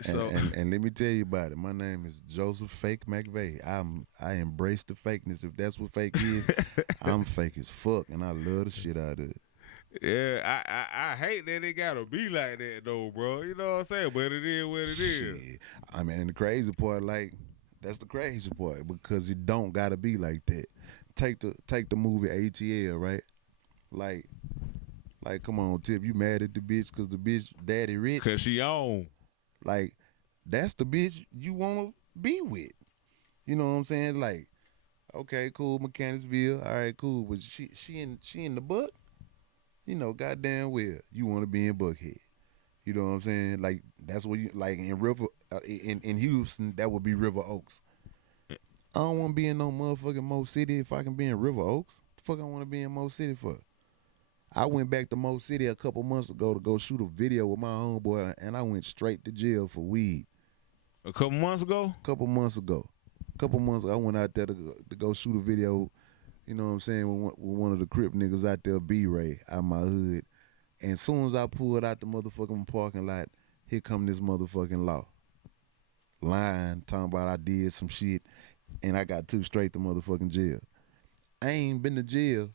So and let me tell you about it. My name is Joseph Fake McVeigh. I embrace the fakeness. If that's what fake is, I'm fake as fuck, and I love the shit out of it. yeah, I hate that it gotta be like that though, bro. You know what I'm saying? But it is what it is. Shit. I mean, and the crazy part, like, that's the crazy part because it don't gotta be like that. Take the movie ATL, right? Like, come on, Tip, you mad at the bitch because the bitch daddy rich? Cause she on. Like, that's the bitch you wanna be with. You know what I'm saying? Like, okay, cool, Mechanicsville, all right, cool, but she in the Buck? You know, goddamn well, you wanna be in Buckhead. You know what I'm saying? Like, that's what you like in in Houston. That would be River Oaks. I don't want to be in no motherfucking Mo City if I can be in River Oaks. The fuck I want to be in Mo City for? I went back to Mo City a couple months ago to go shoot a video with my homeboy, and I went straight to jail for weed. A couple months ago? A couple months ago, I went out there to go shoot a video. You know what I'm saying? With one of the Crip niggas out there, B-Ray, out my hood. And as soon as I pulled out the motherfucking parking lot, here come this motherfucking law. Lying, talking about I did some shit, and I got took straight to motherfucking jail. I ain't been to jail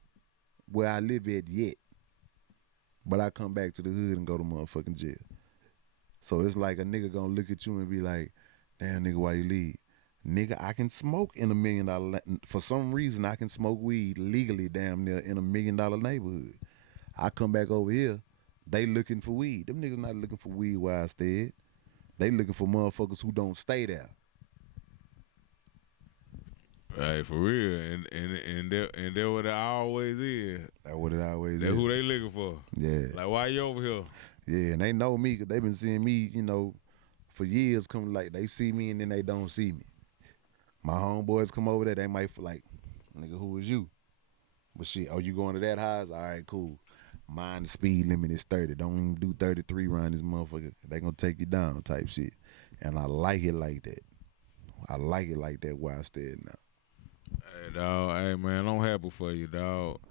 where I live at yet, but I come back to the hood and go to motherfucking jail. So it's like a nigga gonna look at you and be like, damn nigga, why you leave? Nigga, I can smoke in $1 million. For some reason, I can smoke weed legally damn near in $1 million neighborhood. I come back over here, they looking for weed. Them niggas not looking for weed where I stayed. They looking for motherfuckers who don't stay there. Hey, for real, and that what it always is. That's what it always That's is. who they looking for. Yeah. Like, why you over here? Yeah, and they know me because they been seeing me, you know, for years. Come like they see me and then they don't see me. My homeboys come over there, they might feel like, nigga, who is you? But shit, oh, you going to that house? All right, cool. Mine, the speed limit is 30. Don't even do 33 around this motherfucker. They gonna take you down type shit. And I like it like that. I like it like that where I stand now. Hey, dog. Hey, man, I'm happy for you, dog.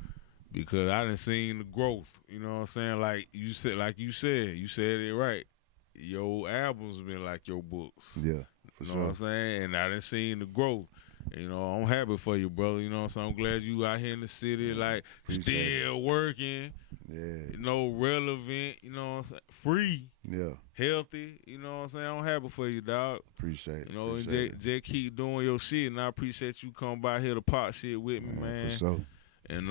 Because I done seen the growth. You know what I'm saying? Like you said it right. Your albums been like your books. Yeah, for You know sure. what I'm saying? And I done seen the growth. You know, I'm happy for you, brother. You know what I'm saying? I'm glad you out here in the city, like, Appreciate still working. Yeah. You know, relevant. You know what I'm saying? Free. Yeah. Healthy. You know what I'm saying? I'm happy for you, dog. Appreciate it. You know, and Appreciate just keep doing your shit, and I appreciate you coming by here to pop shit with me, man. For sure. And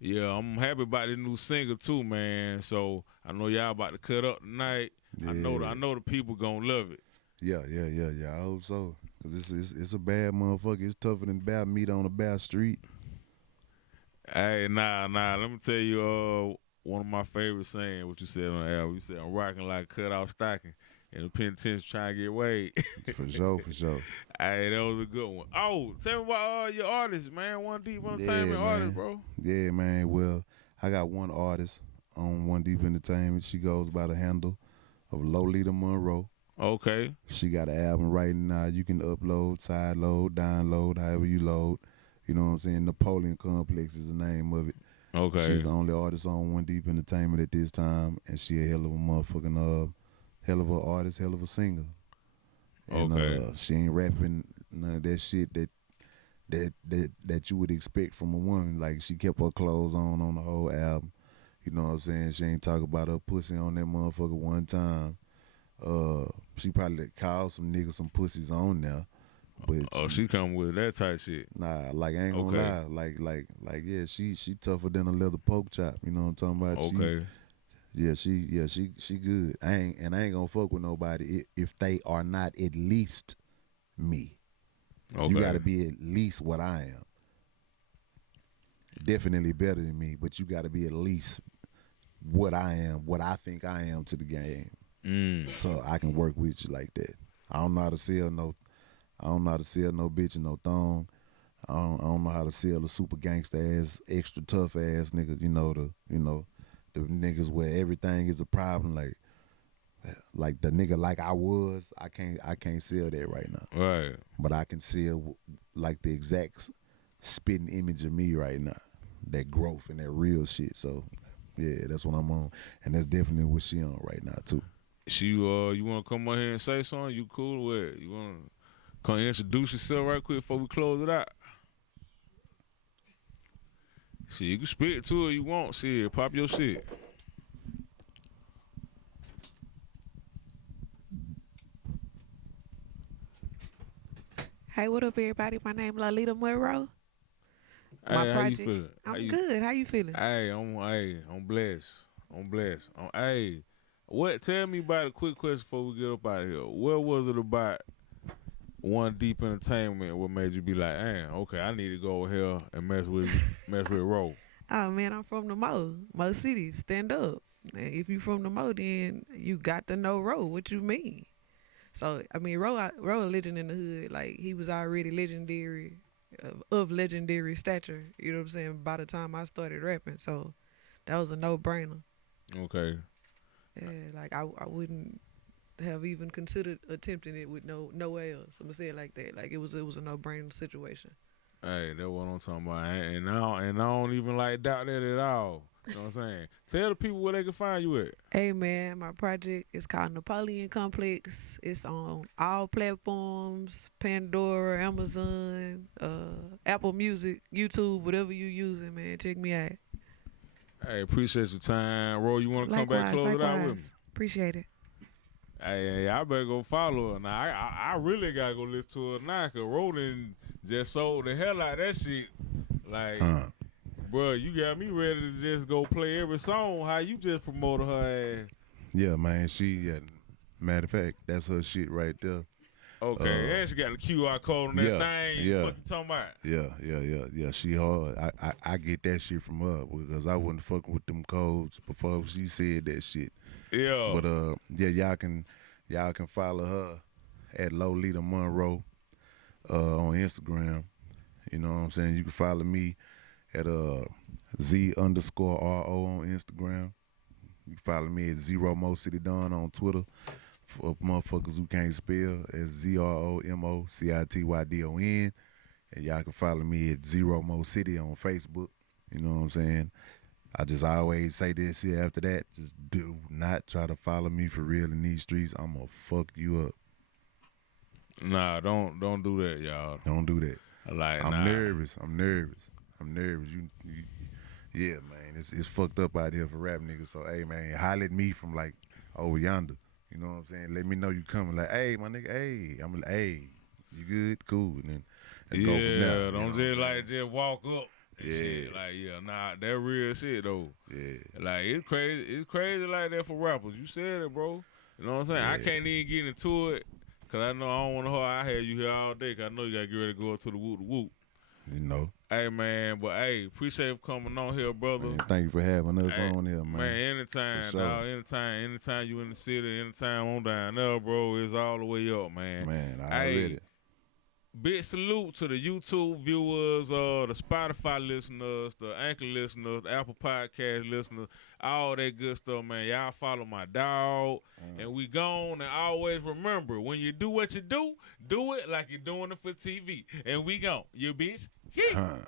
yeah, I'm happy about this new single too, man. So I know y'all about to cut up tonight. Yeah. I know the people gonna love it. Yeah. I hope so. Cause it's a bad motherfucker. It's tougher than bad meat on a bad street. Hey, nah. Let me tell you, one of my favorite sayings. What you said on the album. You said I'm rocking like cut off stocking in the penitentiary trying to get weighed. For sure. Hey, that was a good one. Oh, tell me about your artists, man. One Deep Entertainment artist, bro. Yeah, man. Well, I got one artist on One Deep Entertainment. She goes by the handle of Lolita Monroe. Okay. She got an album right now. You can upload, side load, download, however you load. You know what I'm saying? Napoleon Complex is the name of it. Okay. She's the only artist on One Deep Entertainment at this time, and she a hell of a motherfucking hell of a artist, hell of a singer. And Okay. she ain't rapping none of that shit that you would expect from a woman. Like, she kept her clothes on the whole album. You know what I'm saying? She ain't talk about her pussy on that motherfucker one time. She probably called some niggas some pussies on there. But she come with that type shit. Nah, like, I ain't gonna lie. Like, yeah, she tougher than a leather pork chop. You know what I'm talking about? Okay. She good. I ain't gonna fuck with nobody if they are not at least me. Okay. You gotta be at least what I am. Definitely better than me, but you gotta be at least what I am, what I think I am to the game. So I can work with you like that. I don't know how to sell no bitch and no thong. I don't know how to sell a super gangster ass, extra tough ass nigga. The niggas where everything is a problem. Like the nigga like I was. I can't sell that right now. Right. But I can sell like the exact spitting image of me right now. That growth and that real shit. So yeah, that's what I'm on, and that's definitely what she on right now too. You wanna come on here and say something? You cool with it? You wanna come introduce yourself right quick before we close it out? See, you can spit to it you want. Shit, pop your shit. Hey, what up, everybody? My name Lolita Monroe. My Hey, how you project. feeling? I'm good. How you feeling? I'm blessed. I'm blessed. What? Tell me about a quick question before we get up out of here. What was it about One Deep Entertainment? What made you be like, damn, okay, I need to go here and mess with Ro? Oh man, I'm from the Mo City. Stand up. And if you from the Mo, then you got to know Ro. What you mean? So I mean, Ro a legend in the hood. Like he was already legendary, of legendary stature. You know what I'm saying? By the time I started rapping, so that was a no-brainer. Okay. Yeah, like I wouldn't have even considered attempting it with nowhere else. I'm gonna say it like that. Like it was a no-brainer situation. Hey, that's what I'm talking about. And I don't even like doubt that at all. You know what I'm saying? Tell the people where they can find you at. Hey man, my project is called Napoleon Complex. It's on all platforms: Pandora, Amazon, Apple Music, YouTube, whatever you using, man. Check me out. Hey, appreciate your time. Ro, you want to come back Likewise, close it out with likewise. me? Appreciate it. Hey, I better go follow her. Now, I really got to go listen to her now because Ro done just sold the hell out of that shit. Like, bro, you got me ready to just go play every song how you just promoted her ass. Yeah, man. Matter of fact, that's her shit right there. Okay, and she got the QR code on that thing. Yeah. What you talking about? Yeah. She hard. I get that shit from her because I wasn't fucking with them codes before she said that shit. Yeah. But yeah, y'all can follow her at Lolita Monroe on Instagram. You know what I'm saying? You can follow me at Z_RO on Instagram. You can follow me at Zero Mo City Don on Twitter. For motherfuckers who can't spell, it's ZROMOCITYDON. And y'all can follow me at Zero Mo City on Facebook. You know what I'm saying? I just always say this here after that. Just do not try to follow me for real in these streets. I'm gonna fuck you up. Nah, don't do that, y'all. Don't do that. I'm nervous. You yeah, man. It's fucked up out here for rap niggas. So hey, man, holler at me from like over yonder. You know what I'm saying? Let me know you coming. Like, hey, my nigga, hey. I'm like, hey, you good? Cool. And then go from there. Yeah, don't just walk up and shit. Like, nah, that real shit though. Yeah. Like it's crazy like that for rappers. You said it, bro. You know what I'm saying? Yeah. I can't even get into it because I know I don't want to I had you here all day because I know you got to get ready to go up to the whoop. You know. Hey, man, but hey, appreciate you coming on here, brother. Man, thank you for having us on here, man. Man, anytime, sure. dog. Anytime you in the city, anytime on down there, bro, it's all the way up, man. Man, I read it. Big salute to the YouTube viewers, the Spotify listeners, the Anchor listeners, the Apple Podcast listeners, all that good stuff, man. Y'all follow my dog, and we gone. And always remember, when you do what you do it like you're doing it for TV. And we gone. You bitch. Yeah.